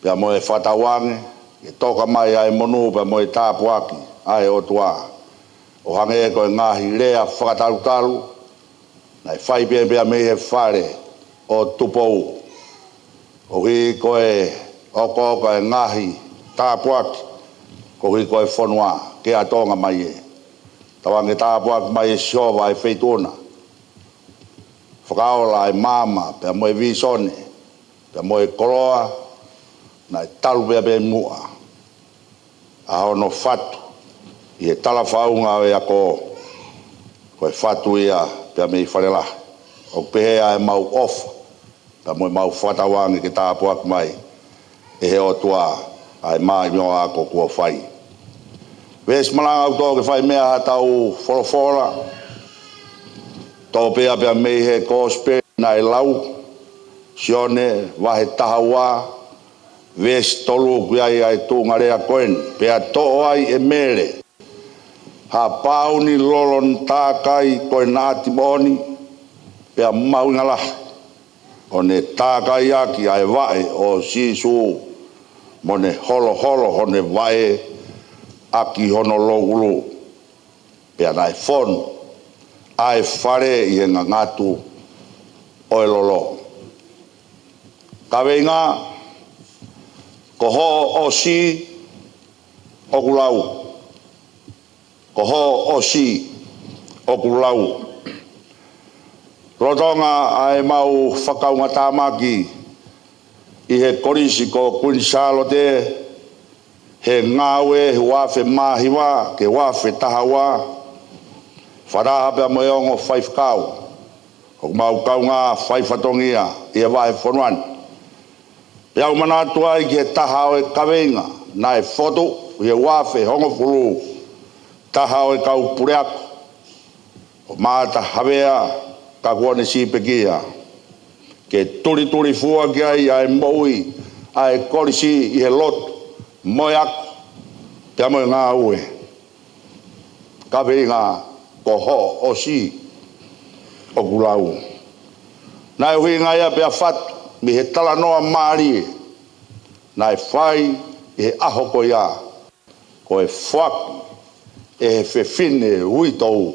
pia mo e whatawange e toka mai ai monu pia mo e tāpuaki ai o tua o hange e koe ngahi lea whakatarutaru na e whai pia me e whare o tupou o hi koe oko e ngahi tāpuaki ko hi koe whanua ke atonga mai e tawange tāpuaki mai e siova e feituna whakaola e mama pia mo e visone pia mo e koroa na e talu pia pe mua a hono whatu i e tala whaunga e ako koe whatu ia pia me i wharela o pehea e mau ofa pia mo e mau whatawange ke tāpuaki mai e he o tua ai mai mio ako kua whai. Wes malanga au tō ke whai mea ha tau wholofora, tō pea pea mei he kōspe na e lau, sione wahe taha wā, wes tolu kui ai tūngarea koen, pea tō ai e mere, ha pauni lolon tākai koe nāti moni, pea maunga lahi, o ne tākai aki ai wae o sisu, mone holo hone vae aki hono logulu pea nai fon ai fare i nga ngatu o lolo kawenga koho o si o kulau koho o si o kulau rotonga ai mau whakaunga tāmaki i he korisi ko Queen Charlotte he ngawe he wafe mahiwa ke wafe tahawa wharaha pia mo eongo whaifkau o mau kaunga whaifatongia i e wahe whanuan pia umanatua i ke taha o e kawenga na e whoto i e wafe hongo fulu taha o e kau pureako o maata hawea ka kuone sipekia ke turi fua ki ai ai moui ai korisi i he lot moi aku pia moi ngā ue ka vei ngā koho o si o kulau nai hui ngā ia pia fatu mi he tala noa maari nai whai i he aho ko ia ko e whaku e he whewhine hui tau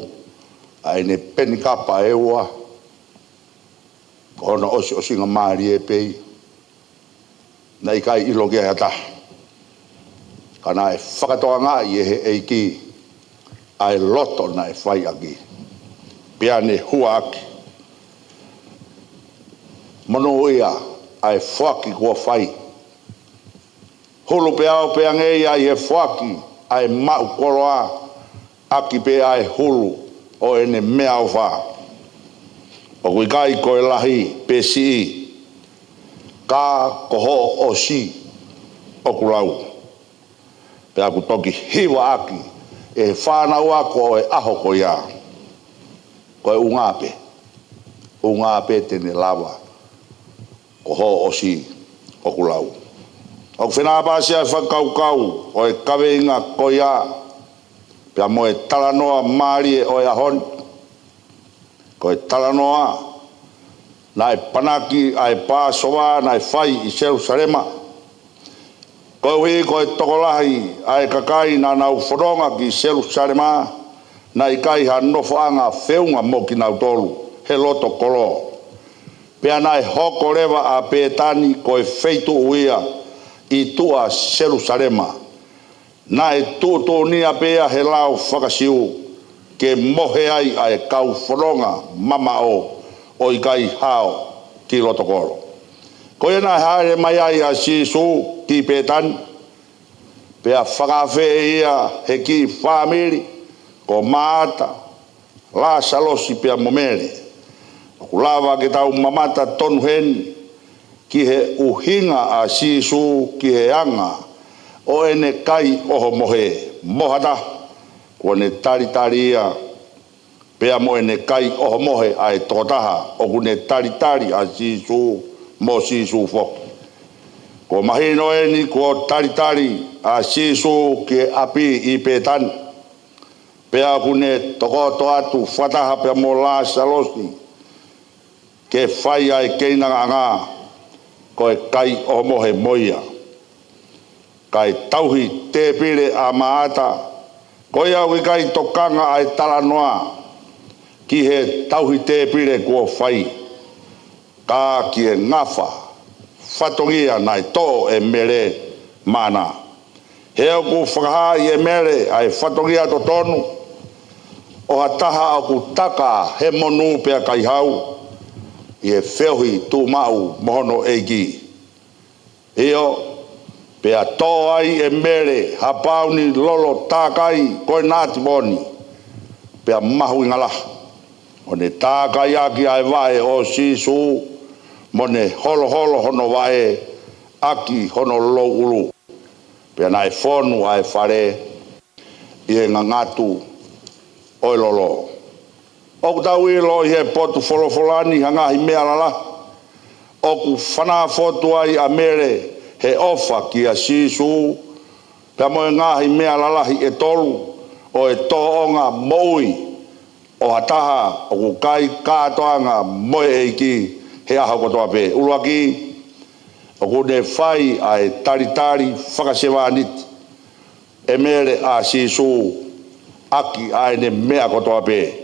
ai ne penikapa e ua ona osi nga maari e pei na i kai ilo ke hata kana e whakatoa ngā i e he eiki ai loto na e whai aki pia ne hua aki mono ia ai whaki kua whai hulu pia o pia ngei ai he whaki ai mau koroa aki pia ai hulu o ene mea o whaa o kui kai koe lahi pesi ka koho o si o kulau pea ku toki hiwa aki e whanau ako e aho ko ia ko unga pe tene lava ko ho osi o kulau o fena ba sia fa kau o e kaveinga ko ia pe mo e talanoa mari o ia hon ko e talanoa na e panaki ai pa soa na e fai i Jerusalema ko hui ko e tokolahi ai kakai na nau foronga ki Jerusalema na i kai ha nofoanga feunga mo ki nau tolu he loto kolo pea na e hoko rewa a petani ko e feitu uia i tua Jerusalema na e tuto nia pea he lau whakasiu ke mohe ai a e kau foronga mama o i kai hao ki loto kolo ko e na haere mai ai a sisu ki petani pea whakawhe ia he ki whamiri ko mata la salosi pea momere o lava ke tau mamata tonu heni ki he uhinga a sisu ki he anga o ene kai oho mohe mohata ko ne tari ia pea mo ene kai oho mohe a e totaha o kune tari a sisu mo sisu fo ko mahino eni ko tari a sisu ki api i petani pea kune tokoto atu whataha pea mo la salosi ke whai ai keina ngā ko e kai o mohe moia kai tauhi te pire a maata ko ia ui kai tokanga ai talanoa ki he tauhi te pire kua whai ka ki e ngafa whatongia nai to e mere mana heo ku whakaha i e mere ai whatongia to tonu o hataha o ku taka he monu pea kai hau i e whewhi tū mau mohono eigi. Eo, pea tō ai e mere hapauni lolo tākai koe nāti moni. Pea mahu ingala. O ne tākai aki ai wae o sisu, mo ne holo hono wae aki hono lou ulu. Pea nai whonu ai whare i e ngangatu oi lolo. O tau i lo i he potu wholofolani hangahi mea lala. O ku whana fotu ai a mere he ofa ki a sisu. Pea mo e ngahi mea lalahi e tolu o e toonga moui o hataha o ku kai kātoanga moe eiki he aha kotoa pe. Uluaki o ku ne whai a e tari whakasewa niti e mere a sisu aki a e ne mea kotoa pe.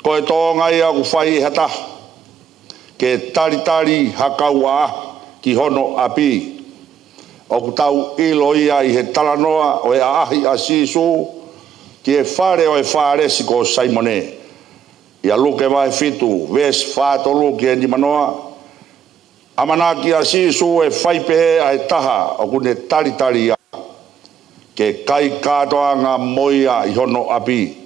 Ko e tōnga ia ku whai hata ke tari hakaua ki hono api. O ku tau ilo ia i he talanoa o e ahi a sisu ki e whare o e whare si ko Saimone. Ia luke vai fitu, ves whātolu ki e ni manoa. Amanaki a sisu e whaipehe a e taha o ku ne tari ia. Ke kai kātoanga moia i hono api.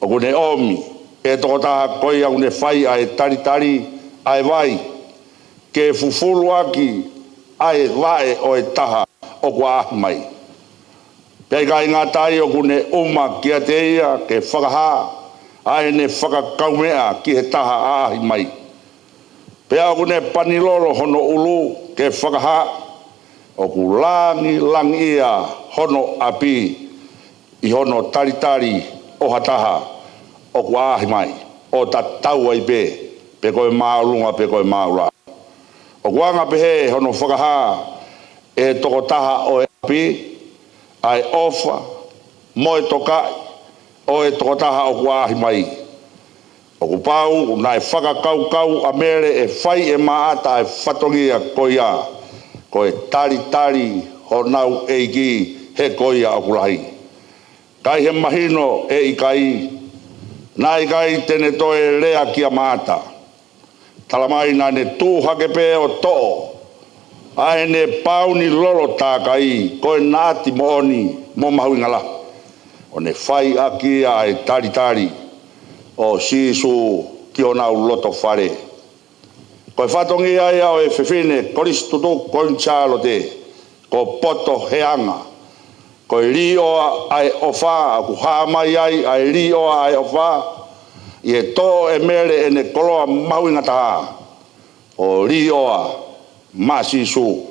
O ku ne omi. E tokotaha koe au ne whai a e tari a e vai. Ke fufulu aki a e vae o e taha o kua ahi mai. Pei kai ngā tai o kune uma ki a te ia ke whakaha a e ne whakakaumea ki he taha a ahi mai. Pea o kune panilolo hono ulu ke whakaha o ku langi ia hono api i hono tari o hataha. O kua ahi mai, o ta tau ai pe koe maulunga, pe koe maula. O kuanga pehe hono whakaha e tokotaha o e api, ai ofa, moe tokai, o e tokotaha o kua ahi mai. O kupau, nai whakakau a mere e whai e maata e whatongia koia, koe tari ho nau eiki he koia o kulahi. Kai he mahino e i kai, nai kai tene toe rea ki a maata. Talamai na ne tūhake pē o to'o. Ae ne pauni lolo tākai, koe nāti mooni mo mahuingala. O ne whai aki ai tari o sisu ki o nau loto whare. Koe whatongi ai au e whiwhine, koristutu koe nchalo te, ko poto heanga. Koe rio ai ofa, aku hamai ai rio ai ofa, I e tō e mere e ne koloa mahuinga taha o rioa masisu.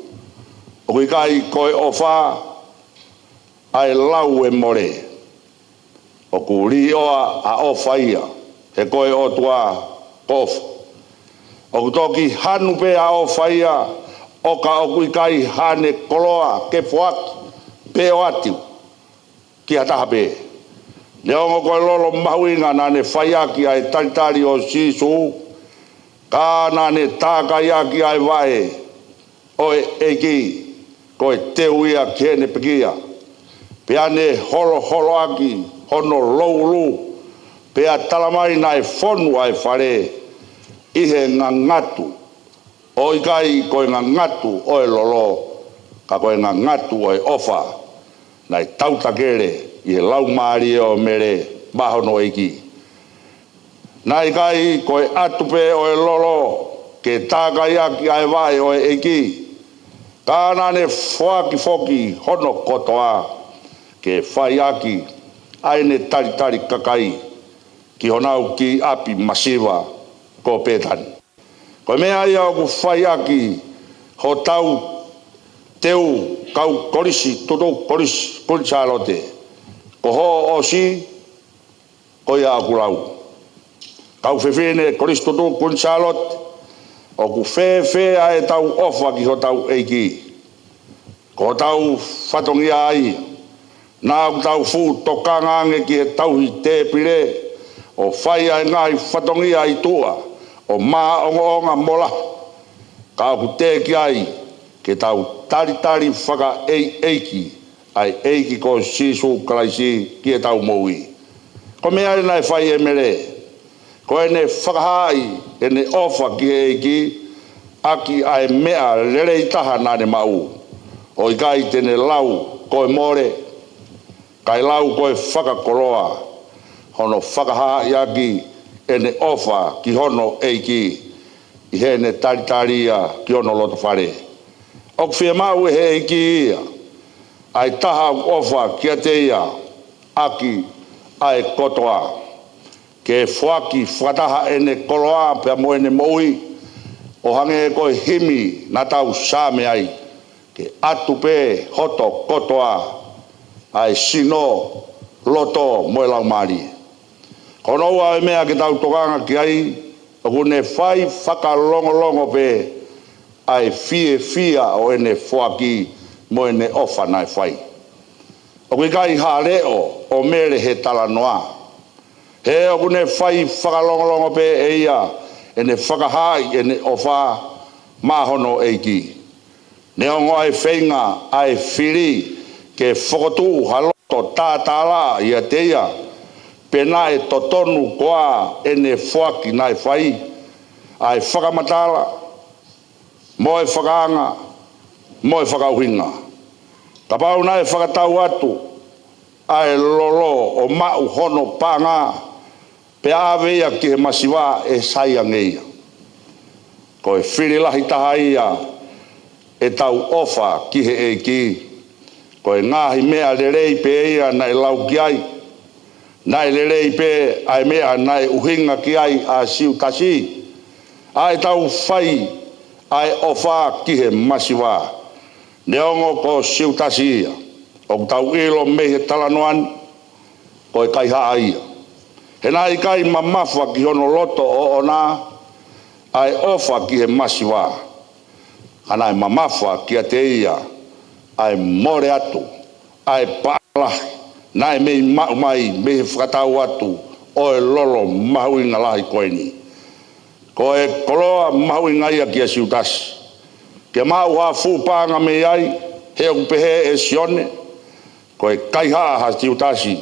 O kui kai koe ofa ai lau e more. O ku rioa a ofa ia he koe o tua kofa. O ku toki hanu pe a ofa ia o ka o kui kai hane koloa ke fuaki pe o atiu ki ataha pe. Leongo koe lolo mahuinga na ne whaiaki ai taritari o sisu, ka na ne tākaiaki ai wae o eki koe teuia kene pekia. Pea ne holo holo aki hono loulu, pea talamai na e fonu ai whare ihe ngangatu. O ikai koe ngangatu o e lolo, ka koe ngangatu o e ofa, na e tautakere i he lau maari o mere mahono eki. Nā ikai koe atupe o e lolo ke tākai aki ai vai o e eki. Kāna ne whaki foki hono kotoa ke whai aki ai ne taritari kakai ki honau ki api masiva ko pētani. Koe mea ia o ku whai aki ho tau teu kau korisi, tutu korisi, kunsalote. Ko ho o si, ko ia aku lau. Kau whewhene koristo tu kun Charlotte, o ku whewhe a e tau ofa ki ho tau eiki. Ko tau whatongia ai, nā ku tau fu tokanga ange ki he tau hi te pire, o whai ai ngai whatongia i tua, o mā onga mola. Kau ku te ki ai, ke tau taritari whaka eiki, ai eiki ko sisu kalaisi ki e tau moui. Ko mea e nai whai e mere, ko e ne whakahai e ne ofa ki e eiki, aki ai mea lere i taha nā ne mau. O i kai tene lau ko e more, kai lau ko e whakakoloa, hono whakahai aki e ne ofa ki hono eiki, i he ne taritaria ki hono loto whare. O whia mau e he eiki ia, ai taha ofa kia te ia, aki ai kotoa. Ke whaki whataha e ne koloa pia mo e ne moui, o hange e koe himi na tau sāme ai, ke atu pe hoto kotoa, ai sino loto mo e lau mari. Kono ua e mea ke tau tokanga ki ai, o kune whai whakalongo pe, ai fia o e ne whaki mo e ne ofa nai whai. O kui kai hāreo o mere he tala noa. He o kune whai whakalongolongo pe e ia, e ne whakahai e ne ofa mahono eiki. Ne ongo ai whainga ai whiri ke whakotu haloto tātala ia te ia, pena e totonu koa e ne whaki nai whai, ai whakamatala, mo e whakaanga, mo e whakauhinga. Ka pau nai whakatau atu, ai lolo o mau hono panga, pe awea ki he masiwa e saia ngeia. Ko e whirilahi taha ia, e tau ofa ki he eiki, ko e ngahi mea lerei pe ia na e lau ki ai, na e lerei pe ai mea na e uhinga ki ai a siu tasi, ai tau whai ai ofa ki he masiwa. Neongo ko siu tasi ia, o tau ilo me he talanoan, ko e kai haa ia. He nai kai mamafa ki hono loto o ona, ai ofa ki he masiwa. Ana e mamafa ki a te ia, ai more atu, ai pālahi, nai mei mau mai me he whakatau atu, o e lolo mahui ngā lahi koeni. Ko e koloa mahui ngai a ki a siutasi. Ke mau ha fupanga me ai, he o pehe e sione, ko e kaiha ha siutasi,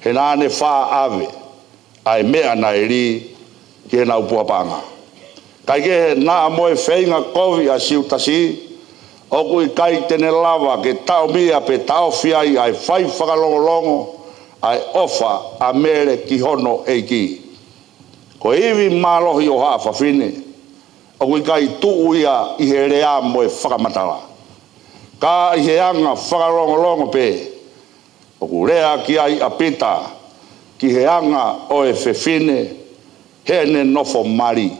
he nāne wha ave, ai mea na e ri, ki he nau puapanga. Kai ke he nā moe whainga kovi a siutasi, o kui kai tene lava ke tau mia pe tau fiai ai whai whakalongolongo, ai ofa a mere ki hono eiki. Ko iwi mālohi o haa whawhine, o kui kai tuu ia i he rea moe whakamatala. Ka i he anga whakalongolongo pe, o ku rea ki ai a pita, ki he anga o e whewhine, he ne nofo mari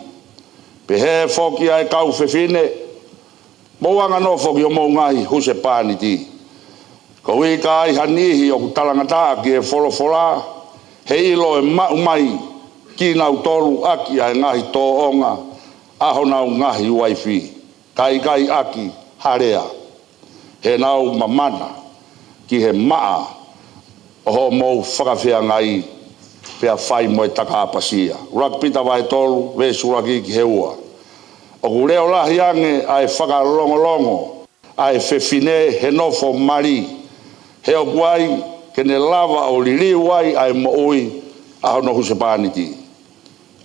pe he foki ai kau fefine mo anga nofo ki o mo ngai huse pani ti ko i kai hanihi o talangata ki e folofola he ilo e mai ki nau tolu aki ai ngahi tō onga aho nau ngahi waifi kai aki harea he nau mamana ki he maa o ho mou whakawhea ngai pia whai moe taka apasia urak pita vai tolu ve suraki ki he ua o kureo lahi ange ai whakalongolongo ai fefine he nofo mari he o kuai ke ne lava o liliu ai ai mo ui aho no husepaniti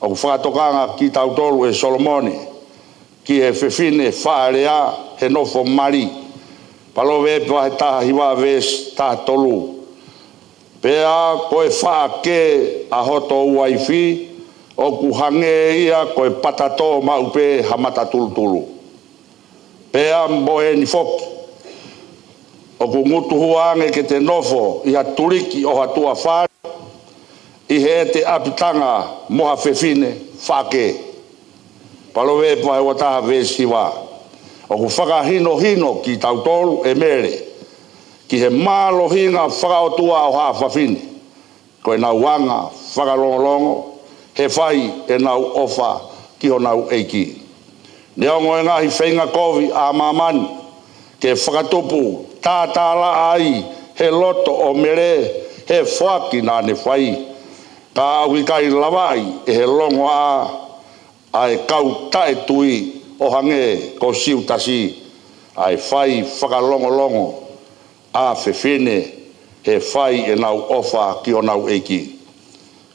o whakatokanga ki tautolu e Solomone ki he fefine whaarea he nofo mari palo ve pa he taha hiwa ves taha tolu pea koe wha ke aho tō waifi o kuhange ia koe patato maupe hamata tulutulu pea moe ni foki o ku ngutu huange ke te nofo i haturiki o hatua whare i he te apitanga moha fefine whake palowe pa he wataha vesiwa o ku whakahino hino ki tautolu e mere ki he malo hinga whakaotua o haa whawhine koe nau wanga whakalongolongo he whai e nau ofa ki ho nau eiki neongo e ngahi whainga kovi a mamani ke whakatupu tātala ai he loto o mere he whaki nā ne whai ka awi kai lawai e he longo a e kau tae tui o hange ko siu tasi ai whai whakalongolongo a fefine he whai e nau ofa ki o nau eiki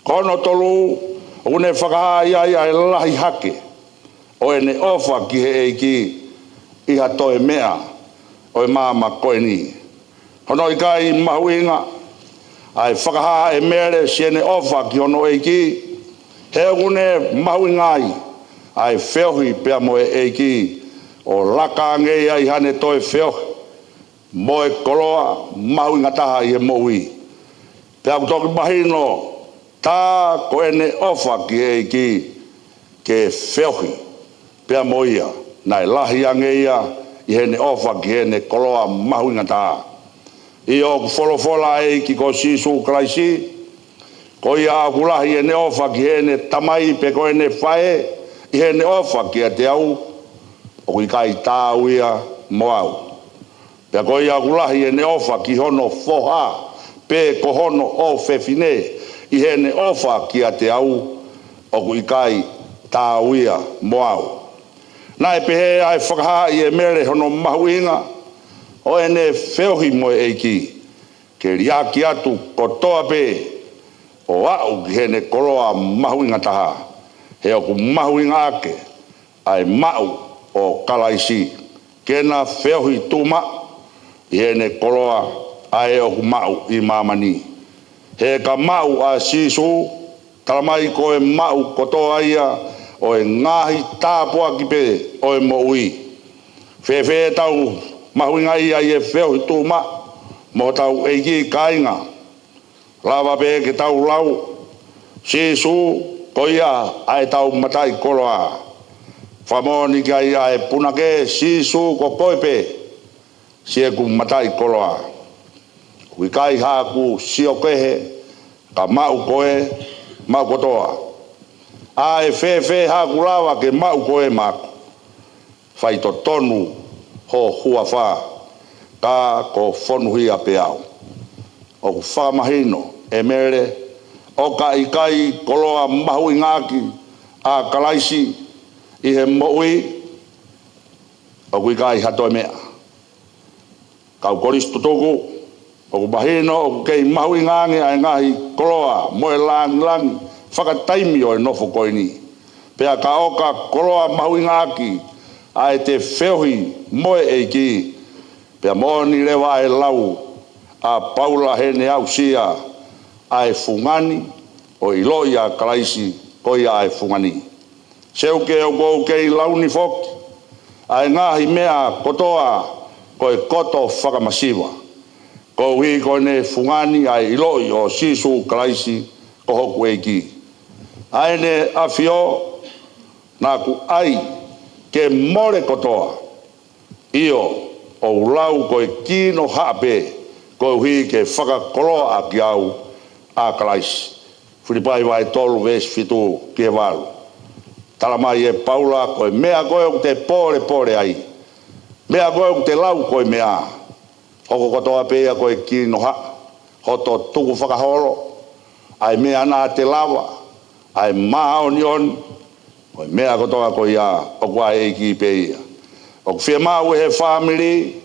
kono tolu une whakahai ai lahi hake o e ne ofa ki he eiki i hatoe mea o e mama koe ni. Hono i kai mahuinga, ai whakaha e mere siene ofa ki hono eiki, he une mahuingai, ai wheohi pia moe eiki, o laka ngei ai hane toe wheohi, moe koloa mahuinga taha i e moui. Pia kutoki mahino, tā ko ene ofa ki eiki, ke wheohi, pia moia, nai lahi angeia, i hene ofa ki hene koloa mahuinga tā. I o wholofola e ki ko sisu kraisi, ko i a kulahi hene ofa ki hene tamai pe ko hene whae, i hene ofa ki a te au, o ki kai tāu ia mo au. Pea ko i a kulahi hene ofa ki hono foha, pe ko hono o fefine, i hene ofa ki a te au, o ki kai tāu ia mo au. Nai pehe ai whakaha i e mere hono mahuinga, o ene wheohi moe eiki, ke riaki atu kotoa pe, o au ki hene koloa mahuinga taha, he oku mahuinga ake, ai mau o kalaisi, kena wheohi tuma, i hene koloa ai oku mau i mamani. He ka mau a sisu, talamai koe mau kotoa ia, o e ngahi tāpua ki pe o e mo ui. Whewhe tau mahuinga ia i e wheohi tūma, mo tau eiki kainga. Lava pe ke tau lau, sisu ko ia ai tau matai koloa. Whamoni ki ia e punake sisu ko koe pe, sie ku matai koloa. Kui kai haku sio kehe, ka mau koe, mau kotoa. A e whewhe haku lawa ke mau koe mako. Whai to tonu ho hua wha, ka ko whonuhia pe au. O ku whamahino e mere, o ka ikai koloa mahu ingaki, a kalaisi, i he moui, o ku ikai hatoe mea. Kau koristu toku, o ku mahino, o ku kei mahu ingangi, a ngahi koloa, moe langi, whakataimi o e nofo koe ni. Pea ka oka koloa mahuinga aki, a e te wheohi moe eiki. Pea moni rewa e lau, a paula hene au sia, a e fungani, o iloi a kalaisi, koi a e fungani. Seu ke o kou kei launi foki, a e ngahi mea kotoa, koe koto whakamasiwa. Kou hi koe ne fungani, a e iloi o sisu kalaisi, ko hoku eiki. Aene afio na ku ai ke more kotoa. Io o lau koe kino hape koe hui ke whakakoroa a ki au a kalaisi. Whiripai vai tolu ves fitu kie walu. Tala mai e Paula koe mea koe o te pore ai. Mea koe o te lau koe mea. Hoko kotoa pea koe kino ha. Hoto tuku whakaholo. Ai mea na te lawa. Ai maa oni on. Koe mea kotoa koe ia. O kua e ki peia. O whia mau he family.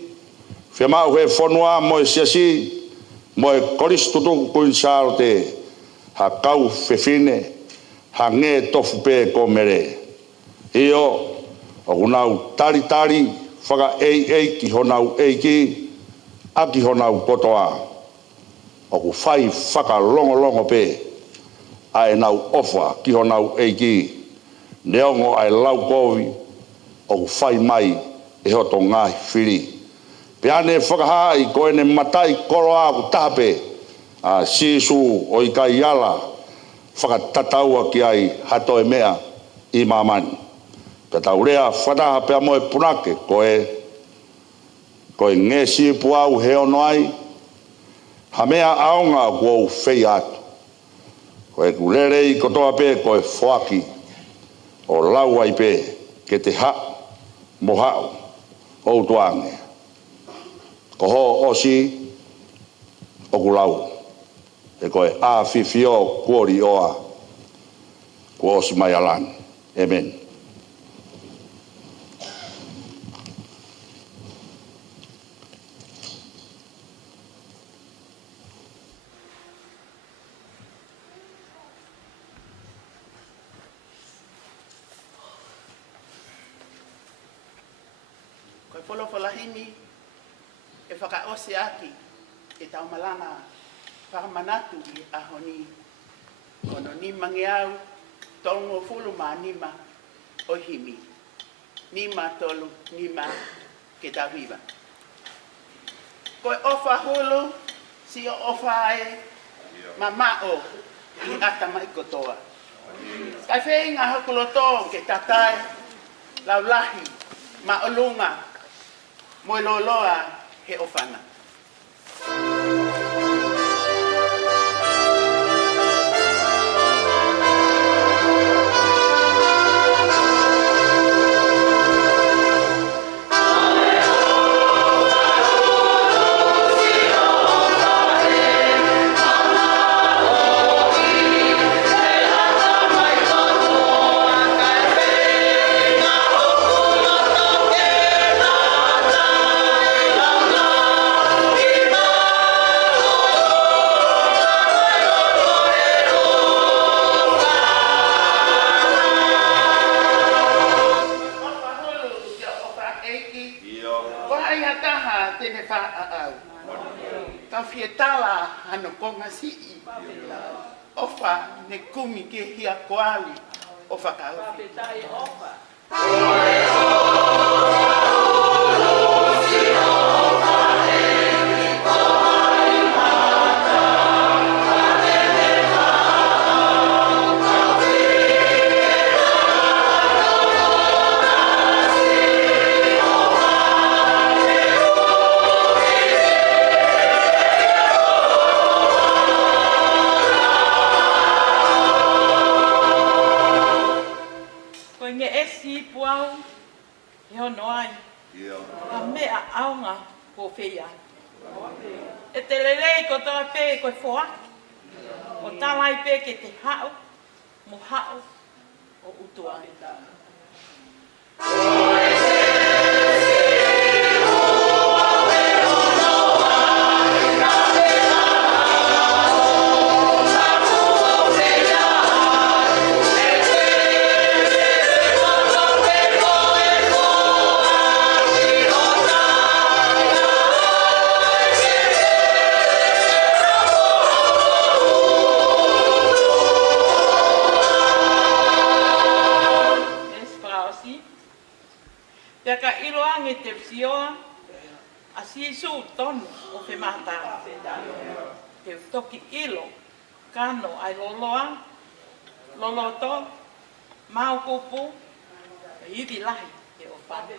Whia mau he whanua moe siasi. Moe koristu tuku kuinsaro te. Ha kau whewhine. Ha nge tofu pe ko mere. Io, o kunau tari, whaka ei ki honau ki, a ki honau kotoa. O ku whai whaka longo pe, a e nau ofa ki honau ki, neongo ai lau kovi, o ku whai mai e hoto ngai whiri. Pe ane whakaha i koe ne matai koroa ku tape, a sisu o i kai ala, whakatataua ki ai hato e mea i mamani. Ka taurea whataha pia moe punake koe nge sipu au he ono ai, ha mea aonga kua whei atu. Koe kulere i kotoa pe koe whaki o lau ai pe ke te ha mo hau o tuange. Ko ho osi o kulau. E koe a fifio kuori oa kua osi mai alan. Amen. Koe wholawhalahini e whakaose aki e tau malanga whakamanatu i ahoni. Kono nima ngeau tongo fulu ma nima o himi. Nima tolu nima ke tawiwa. Koe ofa hulu si o ofa e mamao i ata mai kotoa. Kai whei ngā hakuloto ke tatai laulahi ma olunga mo loloa he ofana. Ofa ne kumi ke hia koawi ofa ka ofa. E te lelei ko toa pē koe whoa. O talai pē ke te hao, mo hao o utua. Te sioa a sisu tonu o te mata. Te toki ilo, kano ai loloa, loloto, maukupu, iwi lahi e o whane.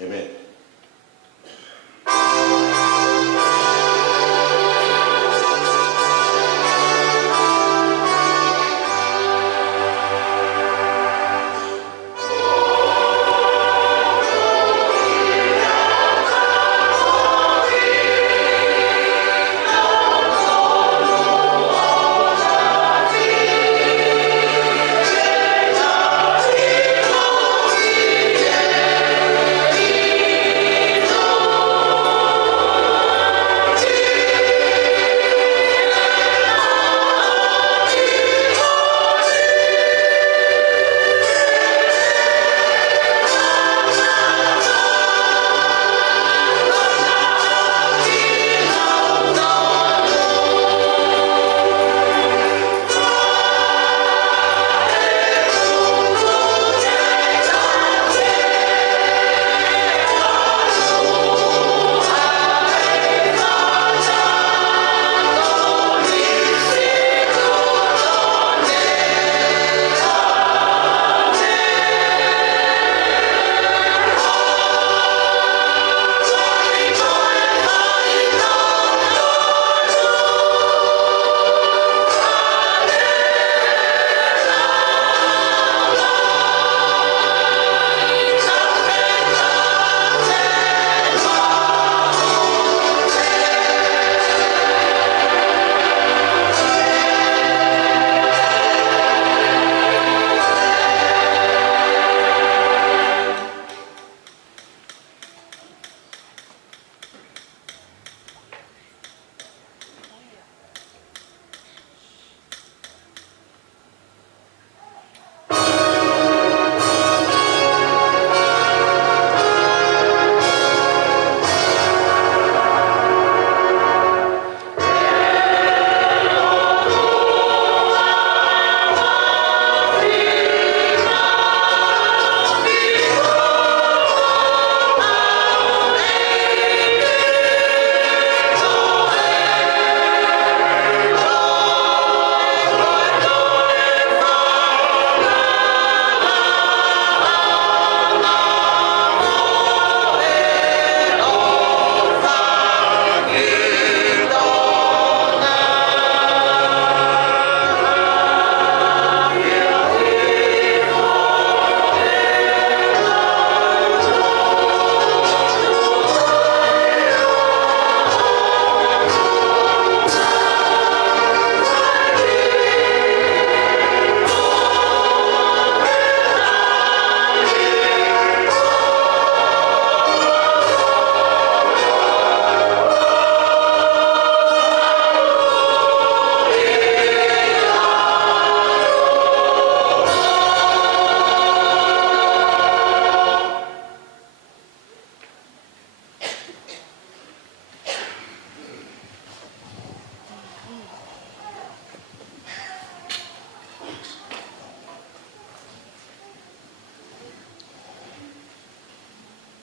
Amen.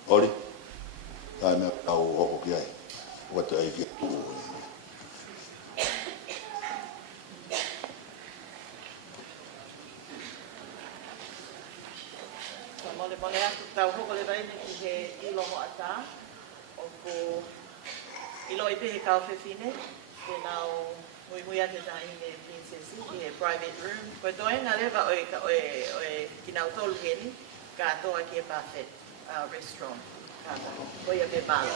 Ori, tai mea tau hoko ki ai. Wata ai ki tu. Mole mole atu tau hoko le raine ki he ilo ho ata. O ko ilo i pehe kau whewhine. Ke nau mui mui ate taine princesi ki he private room. Koe toe ngā rewa oe ki nau tolu heni. katoa ki e buffet restaurant. Kata, koia pe balo.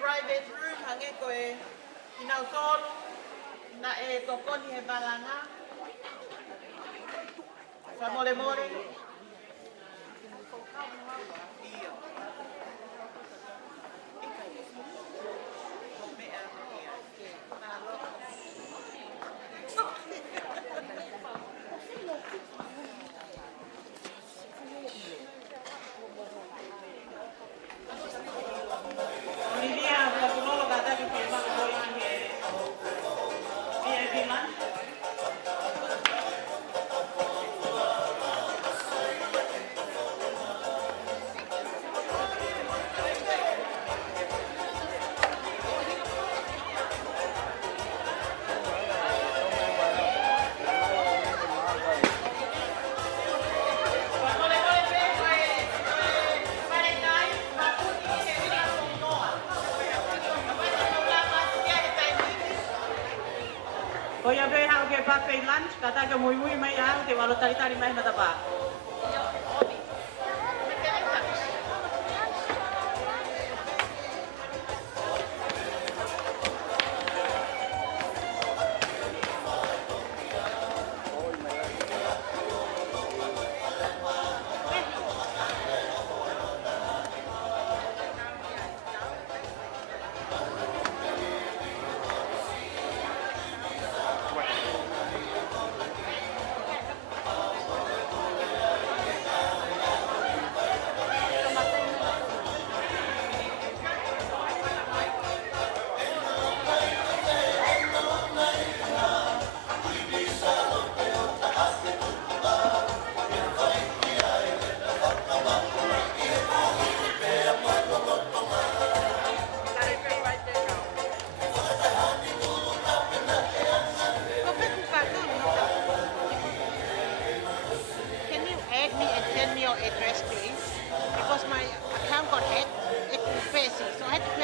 Private room hange koe inau tolu na e tokoni he balanga fa mole mole Koia be hau ke buffet lunch, kata ke mui mai hau te walo tari mai mata pa.